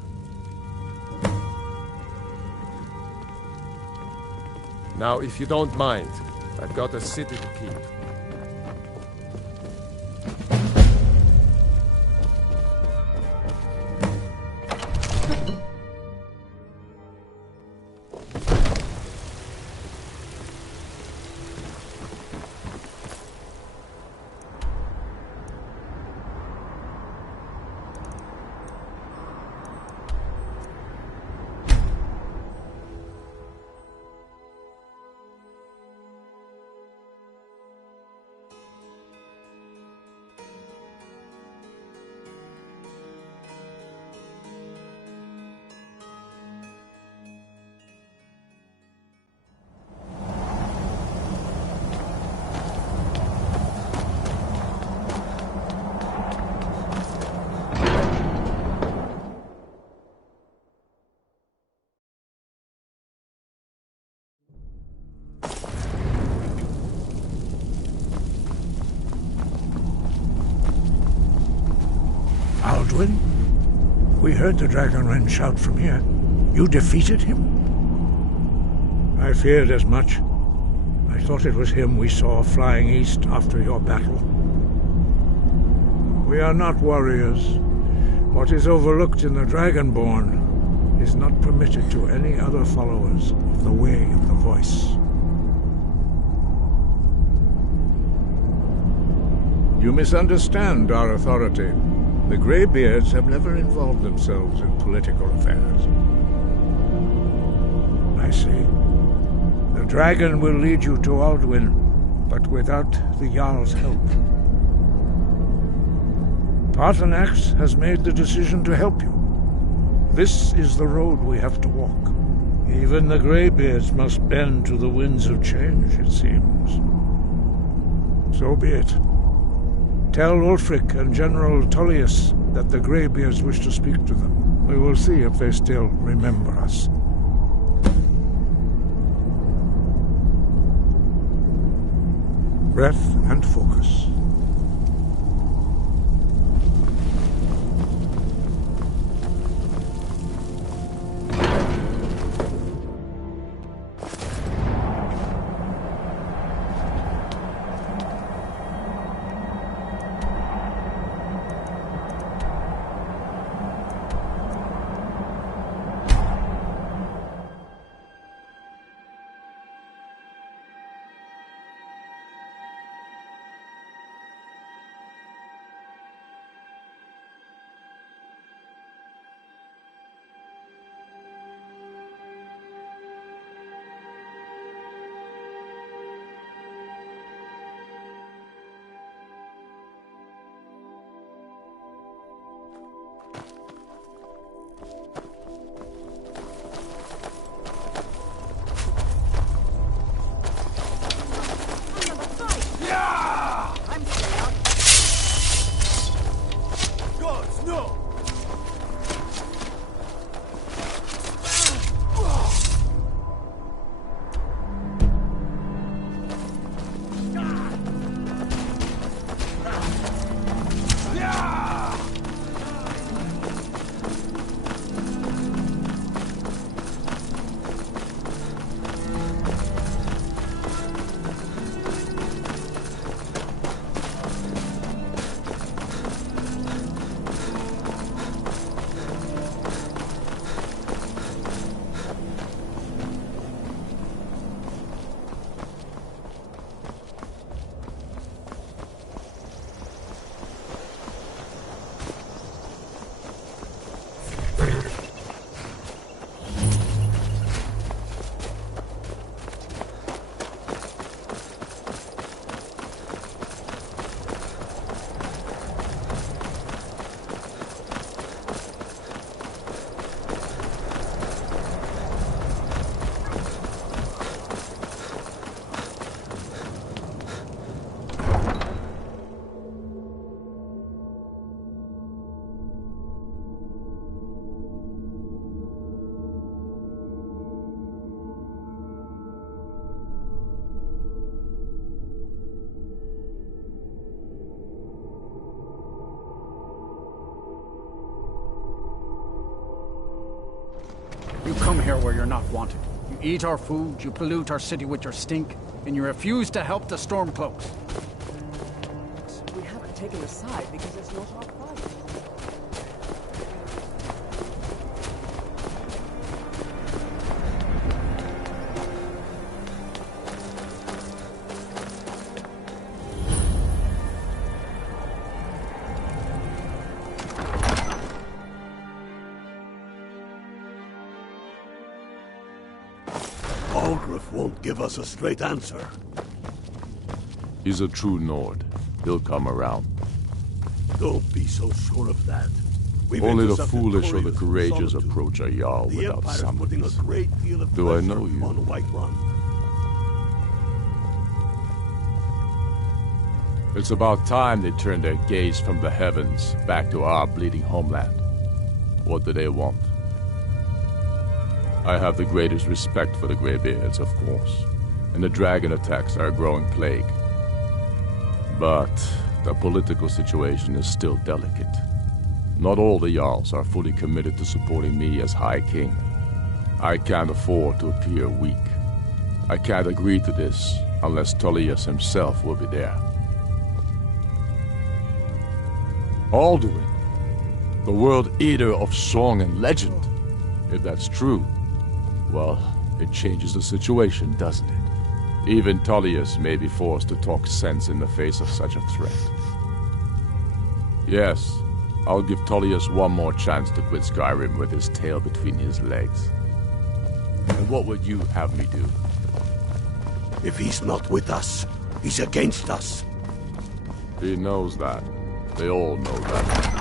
Now, if you don't mind, I've got a city to keep. Aldwyn? We heard the Dragonren shout from here. You defeated him? I feared as much. I thought it was him we saw flying east after your battle. We are not warriors. What is overlooked in the Dragonborn is not permitted to any other followers of the Way of the Voice. You misunderstand our authority. The Greybeards have never involved themselves in political affairs. I see. The dragon will lead you to Aldwyn, but without the Jarl's help. Paarthurnax has made the decision to help you. This is the road we have to walk. Even the Greybeards must bend to the winds of change, it seems. So be it. Tell Ulfric and General Tullius that the Greybeards wish to speak to them. We will see if they still remember us. Breath and focus. You come here where you're not wanted. You eat our food, you pollute our city with your stink, and you refuse to help the Stormcloaks. We haven't taken a side because it's not our fight. Won't give us a straight answer. He's a true Nord. He'll come around. Don't be so sure of that. Only the foolish or the courageous approach a Jarl without Empire's summons. putting a great deal of Do I pressure know you? on Whiterun. It's about time they turned their gaze from the heavens back to our bleeding homeland. What do they want? I have the greatest respect for the Greybeards, of course, and the dragon attacks are a growing plague. But the political situation is still delicate. Not all the Jarls are fully committed to supporting me as High King. I can't afford to appear weak. I can't agree to this unless Tullius himself will be there. Alduin, the World Eater of song and legend. If that's true, well, it changes the situation, doesn't it? Even Tullius may be forced to talk sense in the face of such a threat. Yes, I'll give Tullius one more chance to quit Skyrim with his tail between his legs. And what would you have me do? If he's not with us, he's against us. He knows that. They all know that.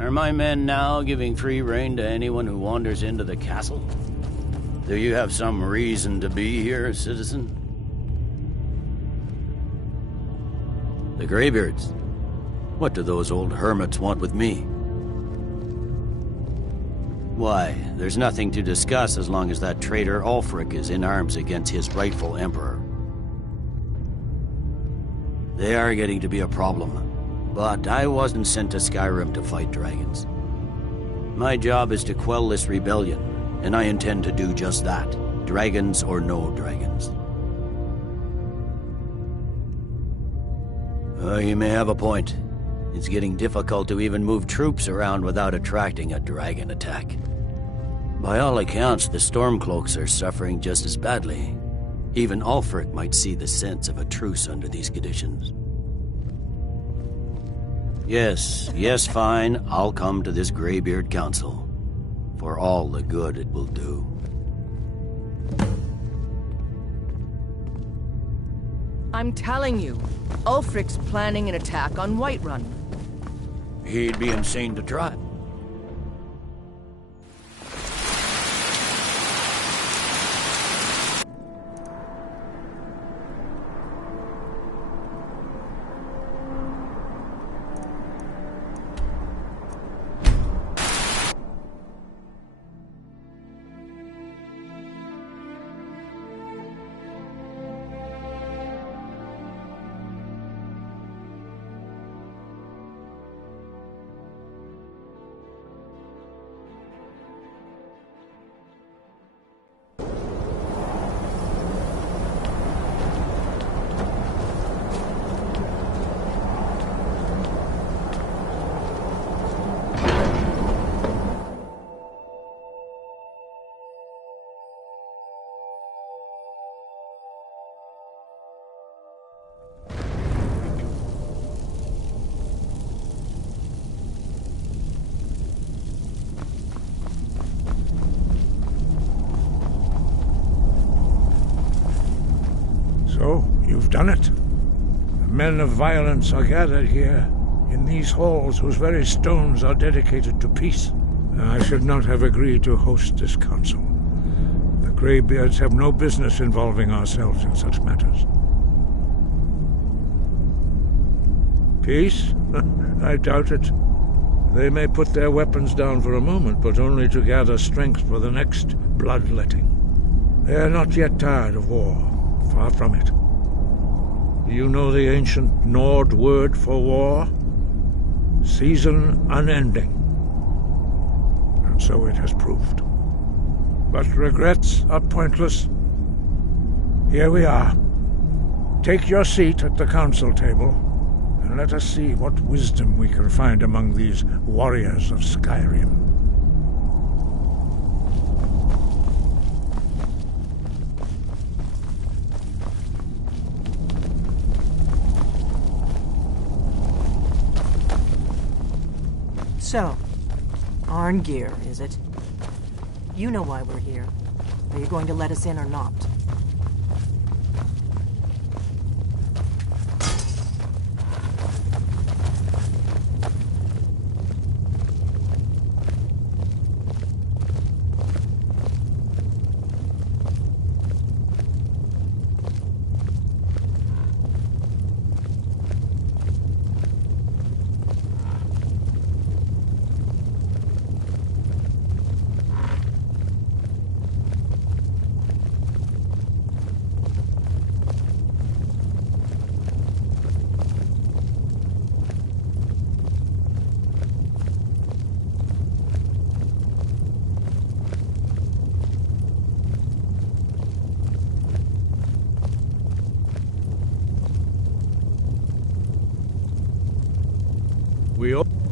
Are my men now giving free rein to anyone who wanders into the castle? Do you have some reason to be here, citizen? The Greybeards? What do those old hermits want with me? Why, there's nothing to discuss as long as that traitor Ulfric is in arms against his rightful emperor. They are getting to be a problem. But I wasn't sent to Skyrim to fight dragons. My job is to quell this rebellion, and I intend to do just that, dragons or no dragons. You may have a point. It's getting difficult to even move troops around without attracting a dragon attack. By all accounts, the Stormcloaks are suffering just as badly. Even Ulfric might see the sense of a truce under these conditions. Yes, fine. I'll come to this Greybeard Council. For all the good it will do. I'm telling you, Ulfric's planning an attack on Whiterun. He'd be insane to try. So, you've done it. The men of violence are gathered here, in these halls whose very stones are dedicated to peace. I should not have agreed to host this council. The Greybeards have no business involving ourselves in such matters. Peace? I doubt it. They may put their weapons down for a moment, but only to gather strength for the next bloodletting. They are not yet tired of war. Far from it. Do you know the ancient Nord word for war? season unending. And so it has proved. But regrets are pointless. Here we are. Take your seat at the council table, and let us see what wisdom we can find among these warriors of Skyrim. So, Arngeir, is it? You know why we're here. Are you going to let us in or not?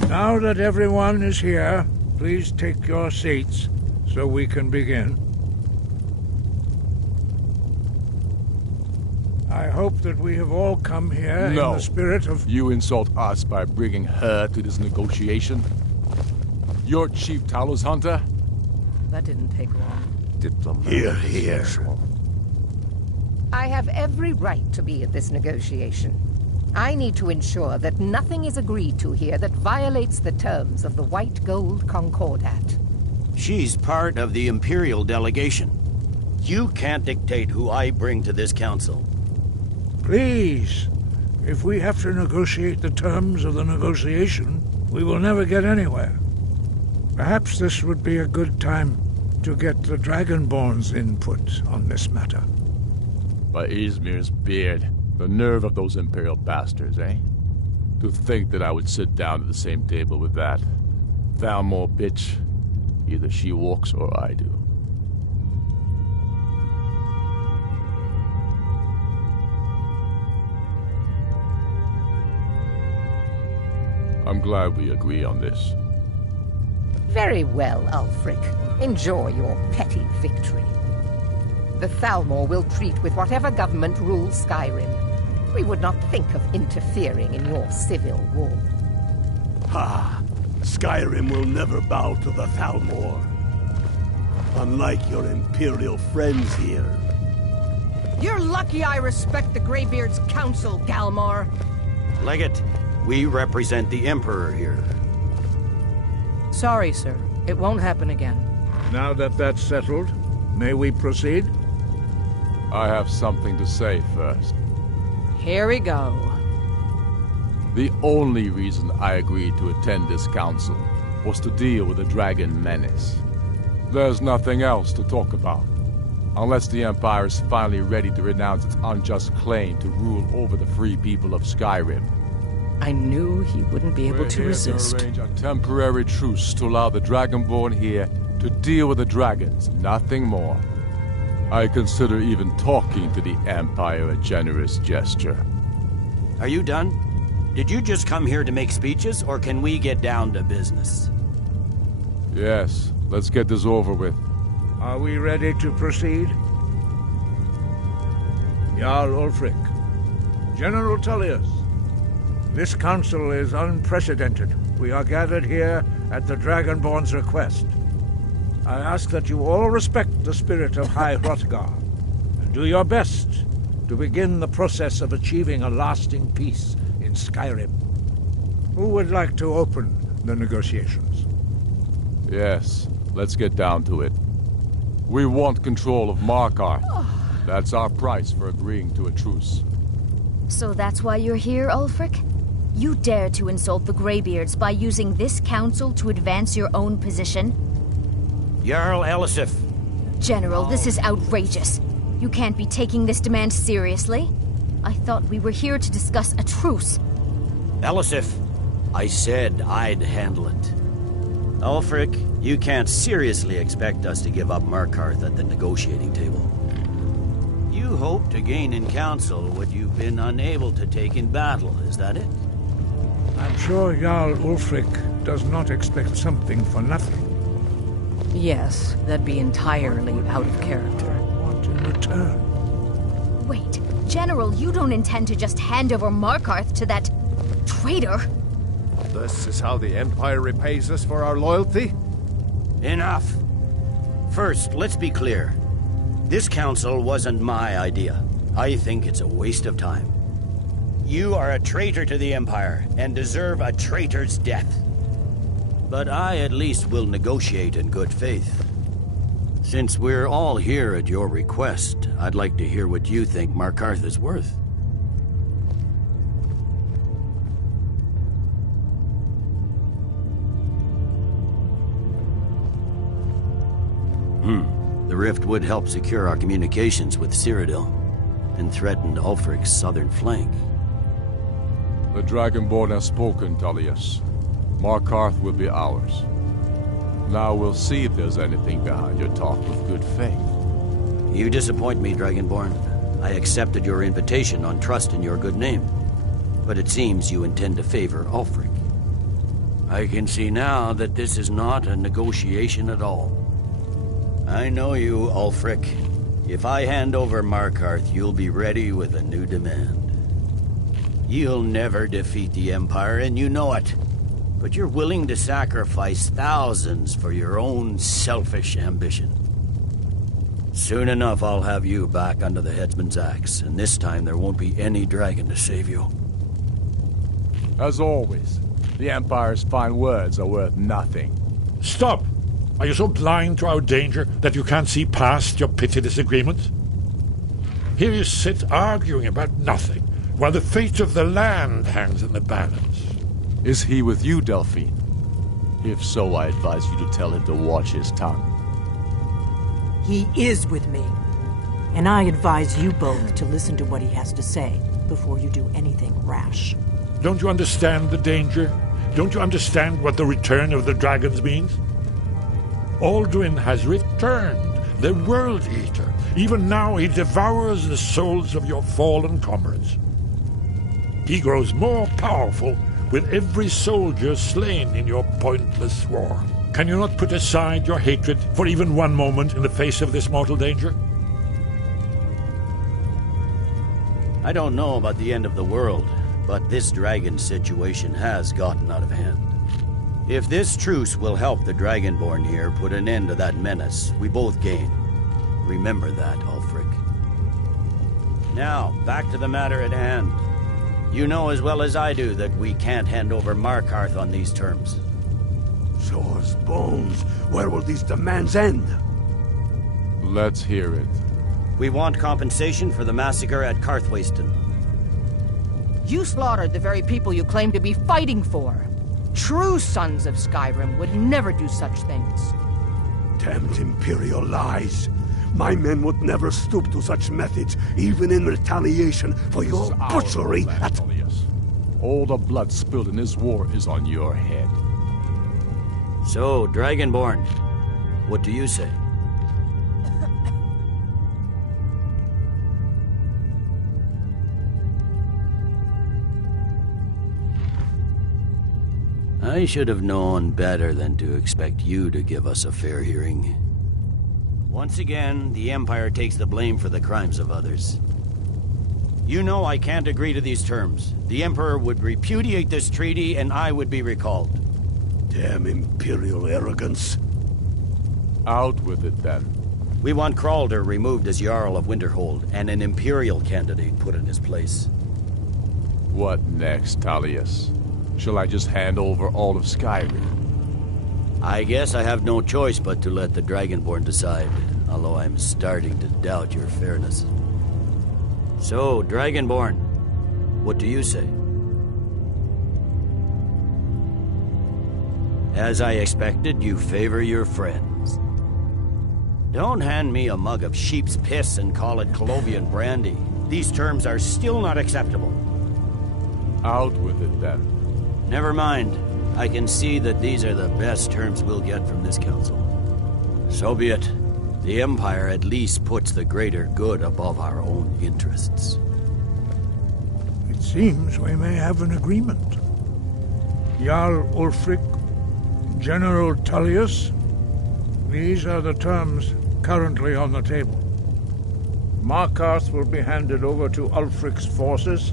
Now that everyone is here, please take your seats so we can begin. I hope that we have all come here in the spirit of... You insult us by bringing her to this negotiation? You're Chief Talos Hunter? That didn't take long. Here. I have every right to be at this negotiation. I need to ensure that nothing is agreed to here that violates the terms of the White Gold Concordat. She's part of the Imperial delegation. You can't dictate who I bring to this council. Please, if we have to negotiate the terms of the negotiation, we will never get anywhere. Perhaps this would be a good time to get the Dragonborn's input on this matter. By Izmir's beard. The nerve of those Imperial bastards, eh? To think that I would sit down at the same table with that Thalmor bitch. Either she walks or I do. I'm glad we agree on this. Very well, Ulfric. Enjoy your petty victory. The Thalmor will treat with whatever government rules Skyrim. We would not think of interfering in your civil war. Ha! Skyrim will never bow to the Thalmor. Unlike your Imperial friends here. You're lucky I respect the Greybeard's counsel, Galmar. Legate, we represent the Emperor here. Sorry, sir. It won't happen again. Now that that's settled, may we proceed? I have something to say first. Here we go. The only reason I agreed to attend this council was to deal with the dragon menace. There's nothing else to talk about. Unless the Empire is finally ready to renounce its unjust claim to rule over the free people of Skyrim. I knew he wouldn't be able to resist. To arrange a temporary truce to allow the Dragonborn here to deal with the dragons, nothing more. I consider even talking to the Empire a generous gesture. Are you done? Did you just come here to make speeches, or can we get down to business? Yes, let's get this over with. Are we ready to proceed? Jarl Ulfric, General Tullius, this council is unprecedented. We are gathered here at the Dragonborn's request. I ask that you all respect the spirit of High Hrothgar, and do your best to begin the process of achieving a lasting peace in Skyrim. Who would like to open the negotiations? Yes, let's get down to it. We want control of Markarth. That's our price for agreeing to a truce. So that's why you're here, Ulfric? You dare to insult the Greybeards by using this council to advance your own position? Jarl Elisif. General, this is outrageous. You can't be taking this demand seriously. I thought we were here to discuss a truce. Elisif, I said I'd handle it. Ulfric, you can't seriously expect us to give up Markarth at the negotiating table. You hope to gain in council what you've been unable to take in battle, is that it? I'm sure Jarl Ulfric does not expect something for nothing. Yes, that'd be entirely out of character. What in return? Wait, General, you don't intend to just hand over Markarth to that traitor? This is how the Empire repays us for our loyalty? Enough. First, let's be clear. This council wasn't my idea. I think it's a waste of time. You are a traitor to the Empire and deserve a traitor's death. But I at least will negotiate in good faith. Since we're all here at your request, I'd like to hear what you think Markarth is worth. The rift would help secure our communications with Cyrodiil, and threatened Ulfric's southern flank. The Dragonborn has spoken, Tullius. Markarth will be ours. Now we'll see if there's anything behind your talk with good faith. You disappoint me, Dragonborn. I accepted your invitation on trust in your good name. But it seems you intend to favor Ulfric. I can see now that this is not a negotiation at all. I know you, Ulfric. If I hand over Markarth, you'll be ready with a new demand. You'll never defeat the Empire, and you know it. But you're willing to sacrifice thousands for your own selfish ambition. Soon enough, I'll have you back under the headsman's axe, and this time there won't be any dragon to save you. As always, the Empire's fine words are worth nothing. Stop! Are you so blind to our danger that you can't see past your petty disagreements? Here you sit arguing about nothing, while the fate of the land hangs in the balance. Is he with you, Delphine? If so, I advise you to tell him to watch his tongue. He is with me. And I advise you both to listen to what he has to say before you do anything rash. Don't you understand the danger? Don't you understand what the return of the dragons means? Alduin has returned, the World Eater. Even now he devours the souls of your fallen comrades. He grows more powerful with every soldier slain in your pointless war. Can you not put aside your hatred for even one moment in the face of this mortal danger? I don't know about the end of the world, but this dragon situation has gotten out of hand. If this truce will help the Dragonborn here put an end to that menace, we both gain. Remember that, Ulfric. Now, back to the matter at hand. You know as well as I do that we can't hand over Markarth on these terms. Shores, bones, where will these demands end? Let's hear it. We want compensation for the massacre at Karthwasten. You slaughtered the very people you claim to be fighting for. True sons of Skyrim would never do such things. Damned Imperial lies. My men would never stoop to such methods, even in retaliation for your butchery at... All the blood spilled in this war is on your head. So, Dragonborn, what do you say? I should have known better than to expect you to give us a fair hearing. Once again, the Empire takes the blame for the crimes of others. You know I can't agree to these terms. The Emperor would repudiate this treaty, and I would be recalled. Damn Imperial arrogance. Out with it, then. We want Kralder removed as Jarl of Winterhold, and an Imperial candidate put in his place. What next, Tullius? Shall I just hand over all of Skyrim? I guess I have no choice but to let the Dragonborn decide, although I'm starting to doubt your fairness. So, Dragonborn, what do you say? As I expected, you favor your friends. Don't hand me a mug of sheep's piss and call it Colovian brandy. These terms are still not acceptable. Out with it, then. Never mind. I can see that these are the best terms we'll get from this council. So be it. The Empire at least puts the greater good above our own interests. It seems we may have an agreement. Jarl Ulfric, General Tullius, these are the terms currently on the table. Markarth will be handed over to Ulfric's forces,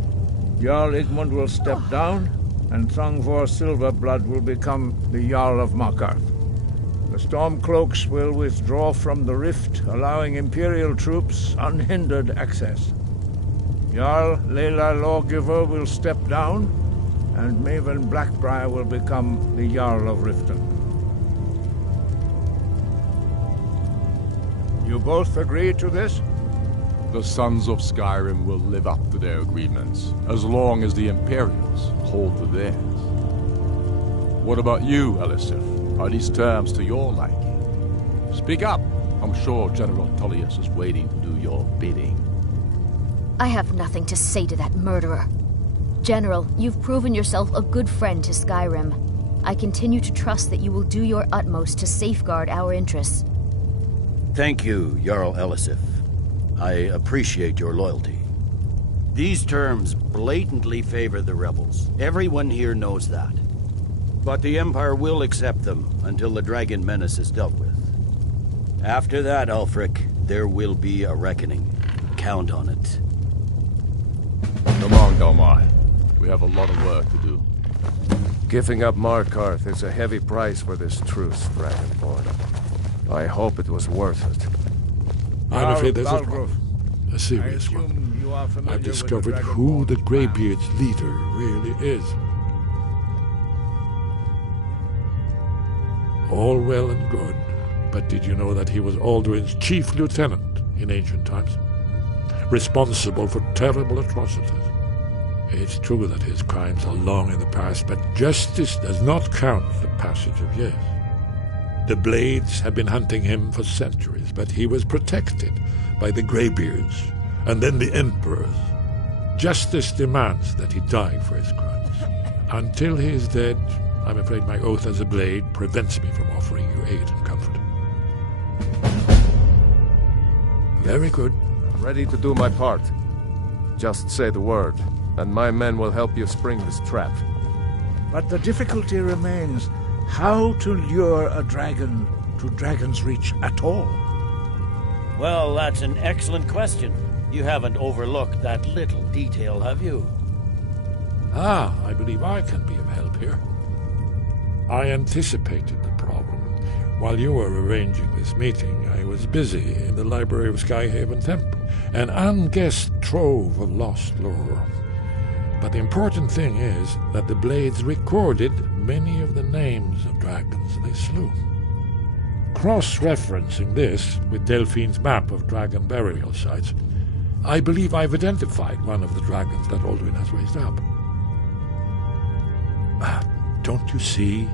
Jarl Igmund will step down, and Thongvor Silverblood will become the Jarl of Markarth. The Stormcloaks will withdraw from the rift, allowing Imperial troops unhindered access. Jarl Leila Lawgiver will step down, and Maven Blackbriar will become the Jarl of Riften. You both agree to this? The Sons of Skyrim will live up to their agreements, as long as the Imperials hold to theirs. What about you, Elisif? Are these terms to your liking? Speak up! I'm sure General Tullius is waiting to do your bidding. I have nothing to say to that murderer. General, you've proven yourself a good friend to Skyrim. I continue to trust that you will do your utmost to safeguard our interests. Thank you, Jarl Elisif. I appreciate your loyalty. These terms blatantly favor the rebels. Everyone here knows that. But the Empire will accept them until the dragon menace is dealt with. After that, Ulfric, there will be a reckoning. Count on it. Come on, Galmar. We have a lot of work to do. Giving up Markarth is a heavy price for this truce, Dragonborn. I hope it was worth it. I'm afraid there's a problem. A serious one. I've discovered who the Greybeard's leader really is. All well and good, but did you know that he was Alduin's chief lieutenant in ancient times? Responsible for terrible atrocities. It's true that his crimes are long in the past, but justice does not count the passage of years. The Blades have been hunting him for centuries, but he was protected by the Greybeards, and then the Emperors. Justice demands that he die for his crimes. Until he is dead, I'm afraid my oath as a Blade prevents me from offering you aid and comfort. Very good. I'm ready to do my part. Just say the word, and my men will help you spring this trap. But the difficulty remains how to lure a dragon to Dragon's Reach at all. Well, that's an excellent question. You haven't overlooked that little detail, have you? I believe I can be of help here. I anticipated the problem. While you were arranging this meeting, I was busy in the library of Skyhaven Temple, an unguessed trove of lost lore. But the important thing is that the Blades recorded many of the names of dragons they slew. Cross-referencing this with Delphine's map of dragon burial sites, I believe I've identified one of the dragons that Alduin has raised up. Don't you see?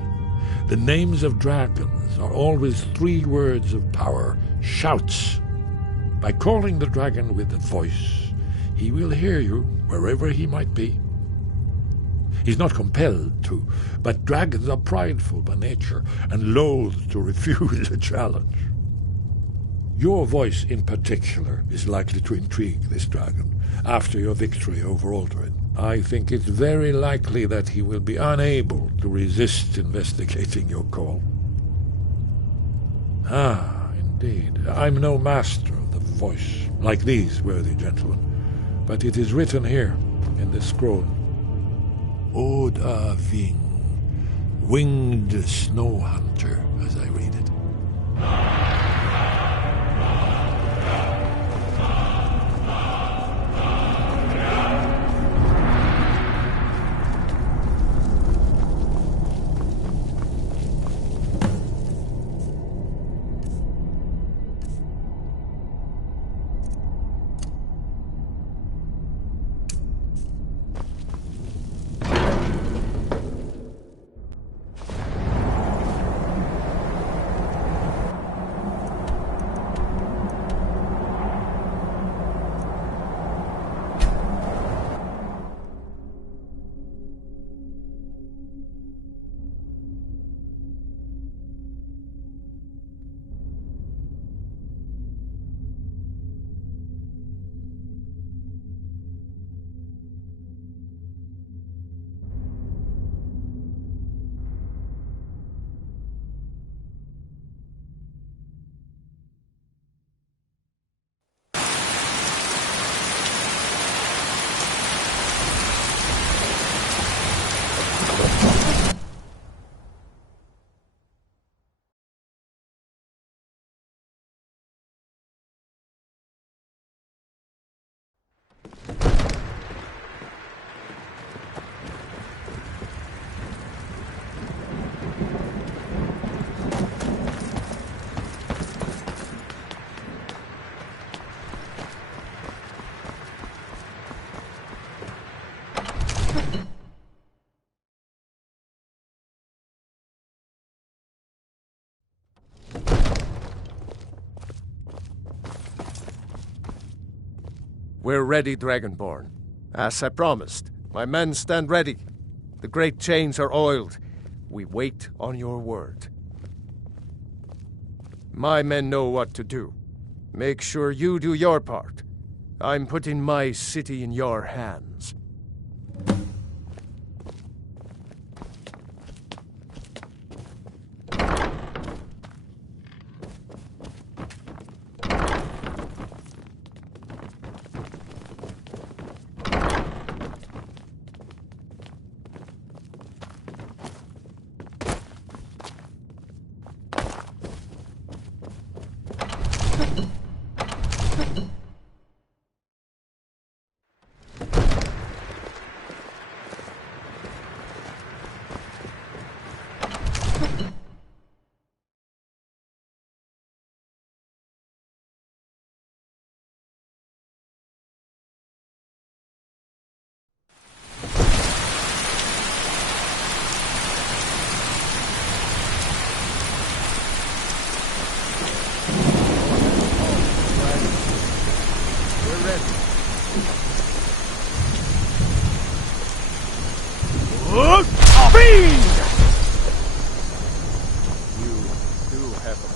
The names of dragons are always 3 words of power, shouts. By calling the dragon with a voice, he will hear you wherever he might be. He's not compelled to, but dragons are prideful by nature and loath to refuse a challenge. Your voice in particular is likely to intrigue this dragon after your victory over Alduin. I think it's very likely that he will be unable to resist investigating your call. Indeed. I'm no master of the voice, like these worthy gentlemen, but it is written here in this scroll. Oda Ving, winged snow hunter, as I read it. We're ready, Dragonborn. As I promised, my men stand ready. The great chains are oiled. We wait on your word. My men know what to do. Make sure you do your part. I'm putting my city in your hands.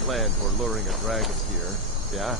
Plan for luring a dragon here, yeah?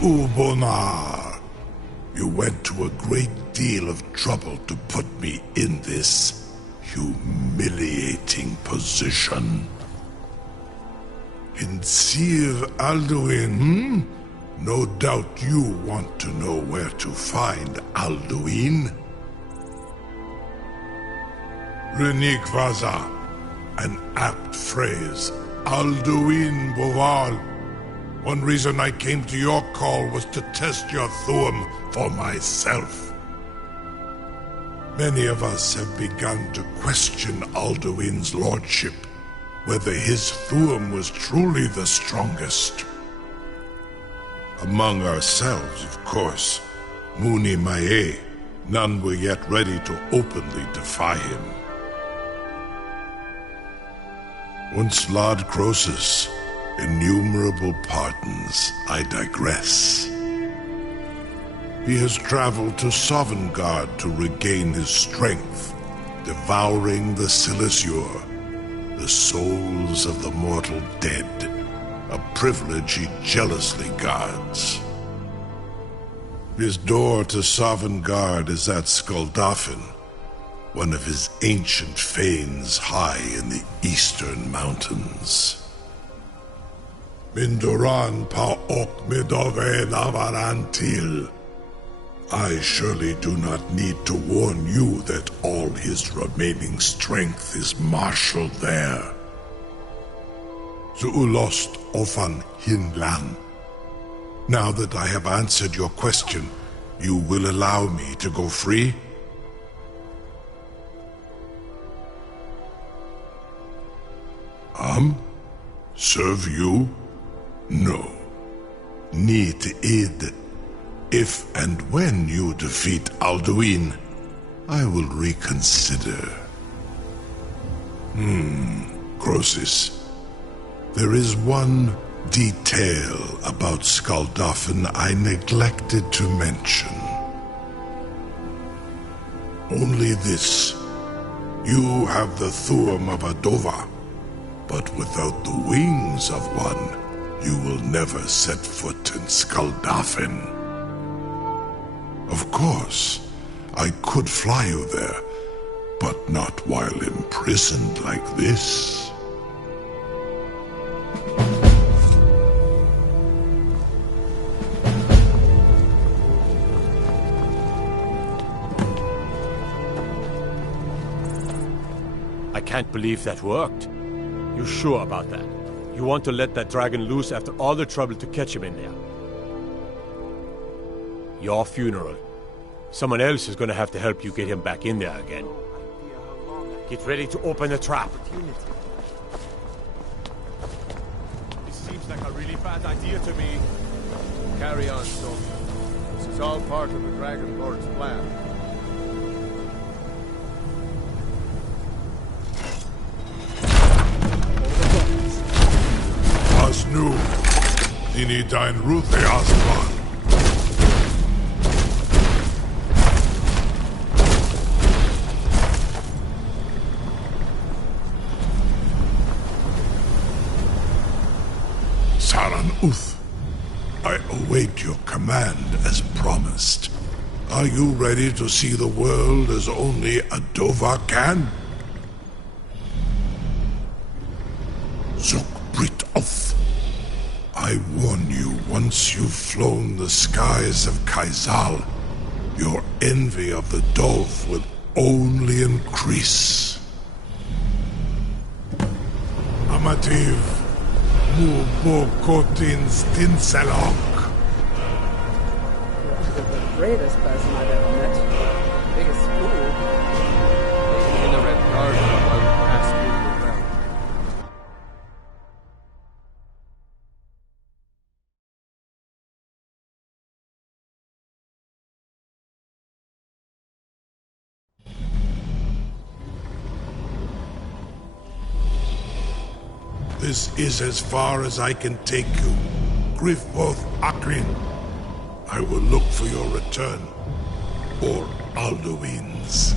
Ubonar, you went to a great deal of trouble to put me in this humiliating position. In Sir Alduin, No doubt you want to know where to find Alduin. Renik Vaza, an apt phrase. Alduin Boval. One reason I came to your call was to test your Thuum for myself. Many of us have begun to question Alduin's lordship, whether his Thuum was truly the strongest. Among ourselves, of course. Muni Mae. None were yet ready to openly defy him. Once Lord Croesus, innumerable pardons, I digress. He has traveled to Sovngarde to regain his strength, devouring the Silesure, the souls of the mortal dead, a privilege he jealously guards. His door to Sovngarde is at Skuldafn, one of his ancient fanes high in the eastern mountains. Mindoran pa ok midove navarantil. I surely do not need to warn you that all his remaining strength is marshaled there. Zuulost ofan hinlan. Now that I have answered your question, you will allow me to go free? Serve you? No. Need id. If and when you defeat Alduin, I will reconsider. Croesus. There is one detail about Skuldafn I neglected to mention. Only this. You have the Thuum of a Dova, but without the wings of one, you will never set foot in Skuldafn. Of course, I could fly you there, but not while imprisoned like this. I can't believe that worked. You sure about that? You want to let that dragon loose after all the trouble to catch him in there? Your funeral. Someone else is gonna have to help you get him back in there again. Get ready to open the trap. This seems like a really bad idea to me. Carry on, Sophie. This is all part of the Dragonborn's plan. As nu, Dini dein Ruth Aslan. Saran Uth, I await your command as promised. Are you ready to see the world as only a Dova can? Zukbrit Uth, I warn you, once you've flown the skies of Kaizal, your envy of the Dove will only increase. Amativ. Mubokotin Stinselok. You're the bravest person I've ever met. Biggest fool. In the red garden, I'll ask you to realm. This is as far as I can take you. Grifboth Akrin. I will look for your return. Or Alduin's.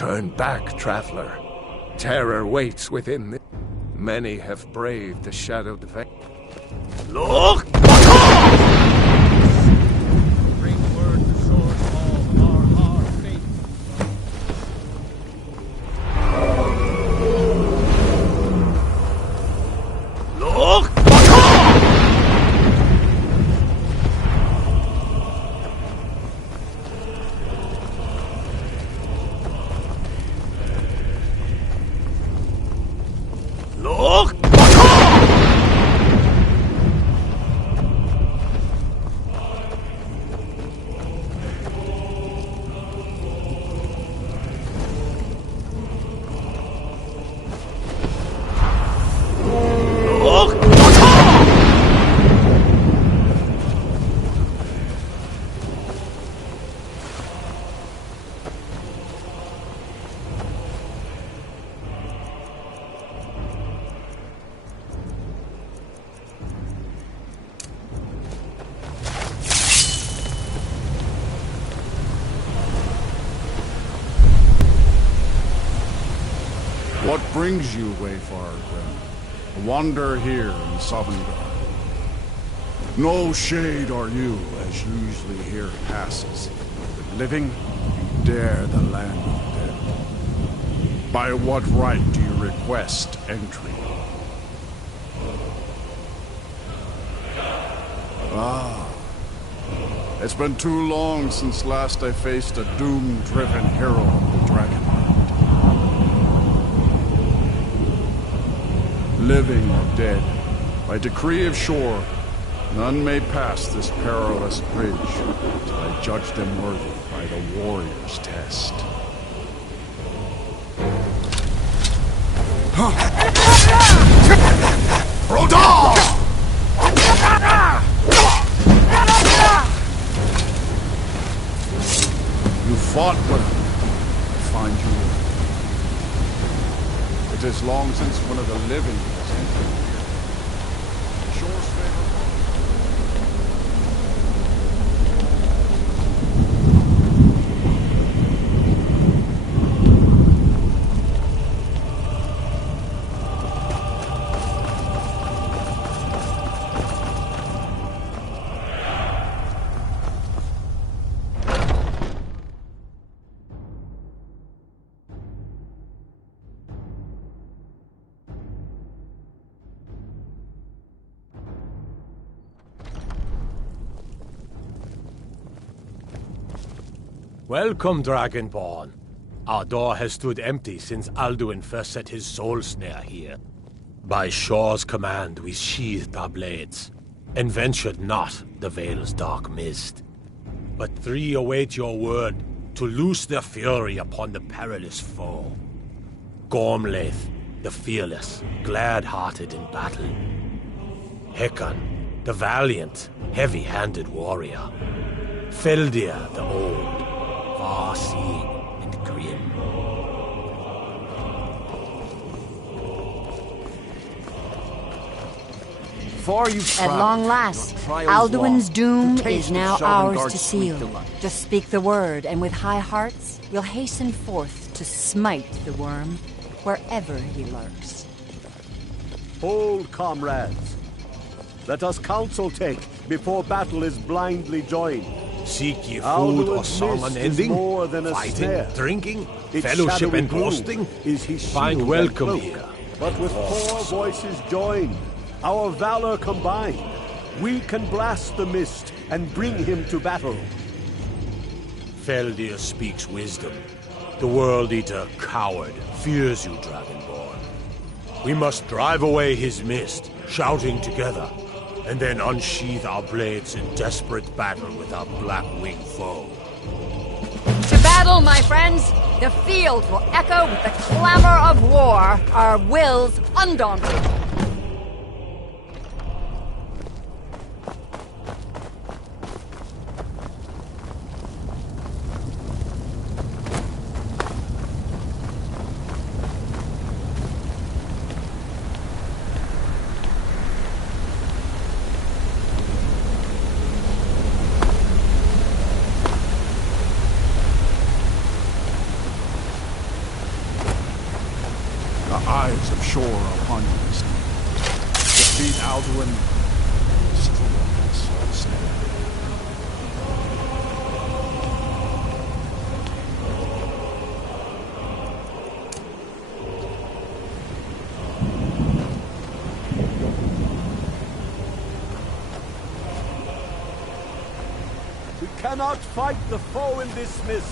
Turn back, traveler. Terror waits within the... Many have braved the shadowed veil. Look! Bring word to Swordfall of our hard fate. Look! Look! What brings you, Wayfarer, then? A wanderer here in Sovngarde. No shade are you, as usually here passes. But living, you dare the land of dead. By what right do you request entry? Ah. It's been too long since last I faced a doom-driven hero of the Dragon. Living or dead, by decree of shore, none may pass this perilous bridge till I judge them worthy by the warrior's test. Rodal! You fought well. I find you. It is long since one of the living has entered here. Shore's favorable. Welcome, Dragonborn. Our door has stood empty since Alduin first set his soul snare here. By Shore's command, we sheathed our blades, and ventured not the Vale's dark mist. But three await your word to loose their fury upon the perilous foe. Gormlaith, the fearless, glad-hearted in battle. Hekon, the valiant, heavy-handed warrior. Feldir, the old, far-seeing and grim. At long last, Alduin's doom is now ours to seal. Just speak the word, and with high hearts, we'll hasten forth to smite the worm wherever he lurks. Hold, comrades. Let us counsel take before battle is blindly joined. Seek ye food or song unending? Fighting, drinking, fellowship and boasting? Find welcome here. But with four voices joined, our valor combined, we can blast the mist and bring him to battle. Feldir speaks wisdom. The World Eater, coward, fears you, Dragonborn. We must drive away his mist, shouting together, and then unsheath our blades in desperate battle with our black-winged foe. To battle, my friends! The field will echo with the clamor of war, our wills undaunted. shore upon you this night. Defeat Alduin, destroy this snare. We cannot fight the foe in this mist.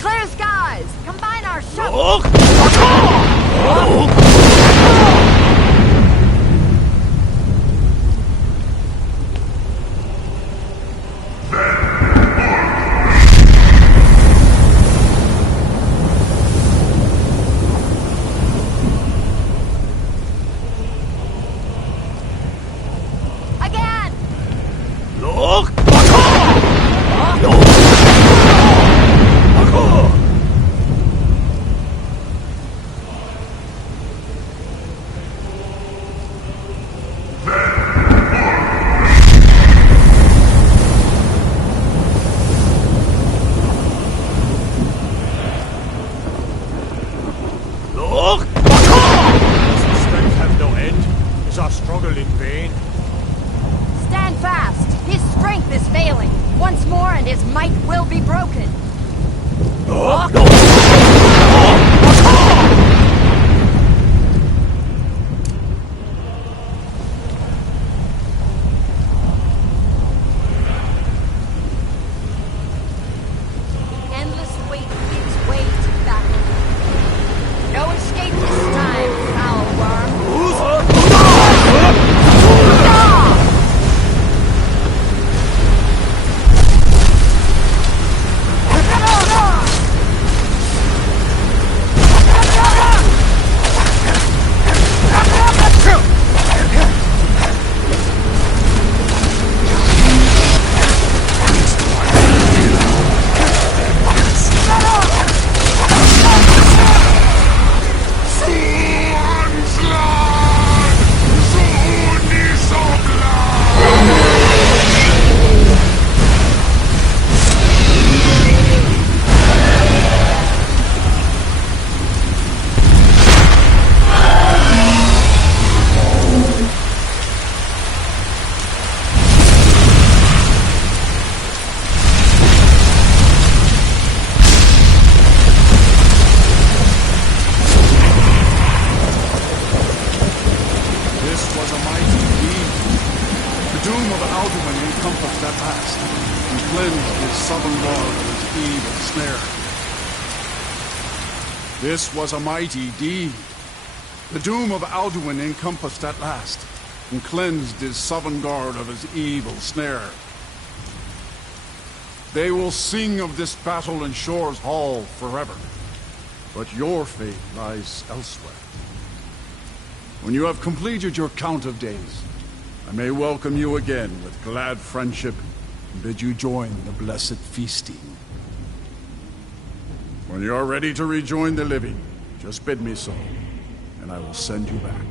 Clear skies! Combine our shots! Again! Look! Stand fast! His strength is failing. Once more and his might will be broken. The endless wait gives way to battle. No escape this time, foul worm. This was a mighty deed. The doom of Alduin encompassed at last, and cleansed his Sovngarde of his evil snare. They will sing of this battle in Shore's Hall forever, but your fate lies elsewhere. When you have completed your count of days, I may welcome you again with glad friendship and bid you join the blessed feasting. When you are ready to rejoin the living, just bid me so, and I will send you back.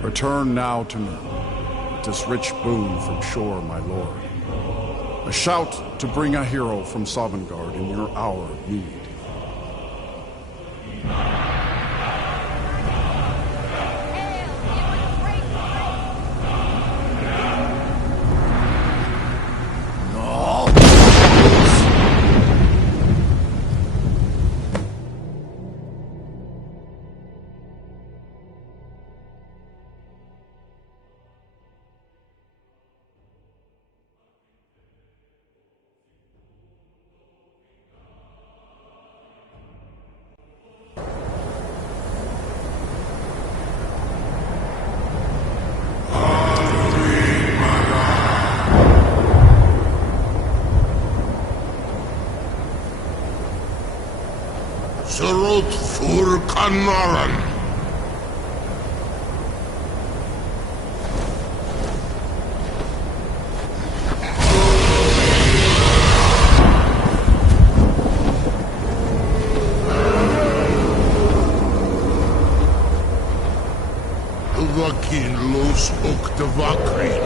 Return now to me, with this rich boon from shore, my lord. A shout to bring a hero from Sovngarde in your hour of need. Surut fur Kanaran. Vakin los Oktavakrin.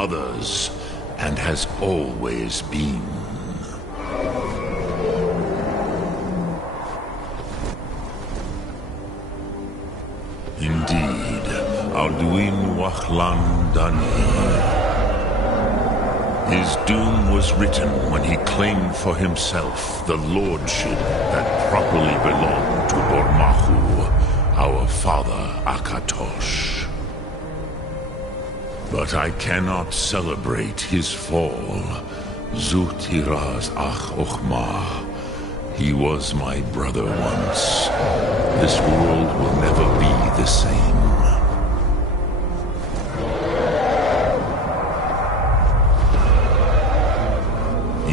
others, and has always been. Indeed, Alduin Wachlan Dani. His doom was written when he claimed for himself the lordship that properly belonged to Bormahu, our father Akatosh. But I cannot celebrate his fall. Zutiraz Ach Ochma. He was my brother once. This world will never be the same.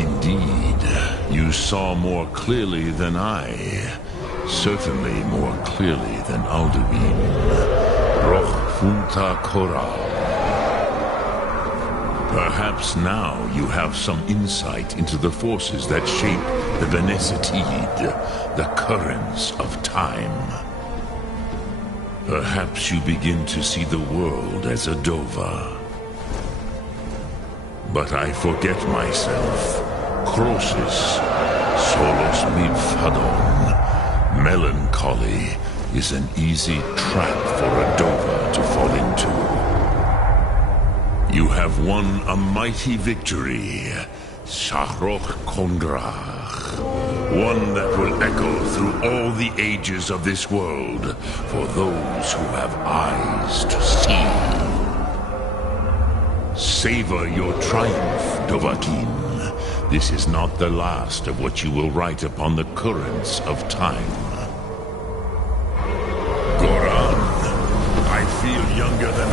Indeed, you saw more clearly than I. Certainly more clearly than Alduin. Roch Funta Koral. Perhaps now you have some insight into the forces that shape the Benesitid, the currents of time. Perhaps you begin to see the world as a Dova. But I forget myself. Crosis, solos midfadon. Melancholy is an easy trap for a Dova to fall into. You have won a mighty victory, Shahroch Kongrach. One that will echo through all the ages of this world for those who have eyes to see. Savor your triumph, Dovahkiin. This is not the last of what you will write upon the currents of time. Goran, I feel younger than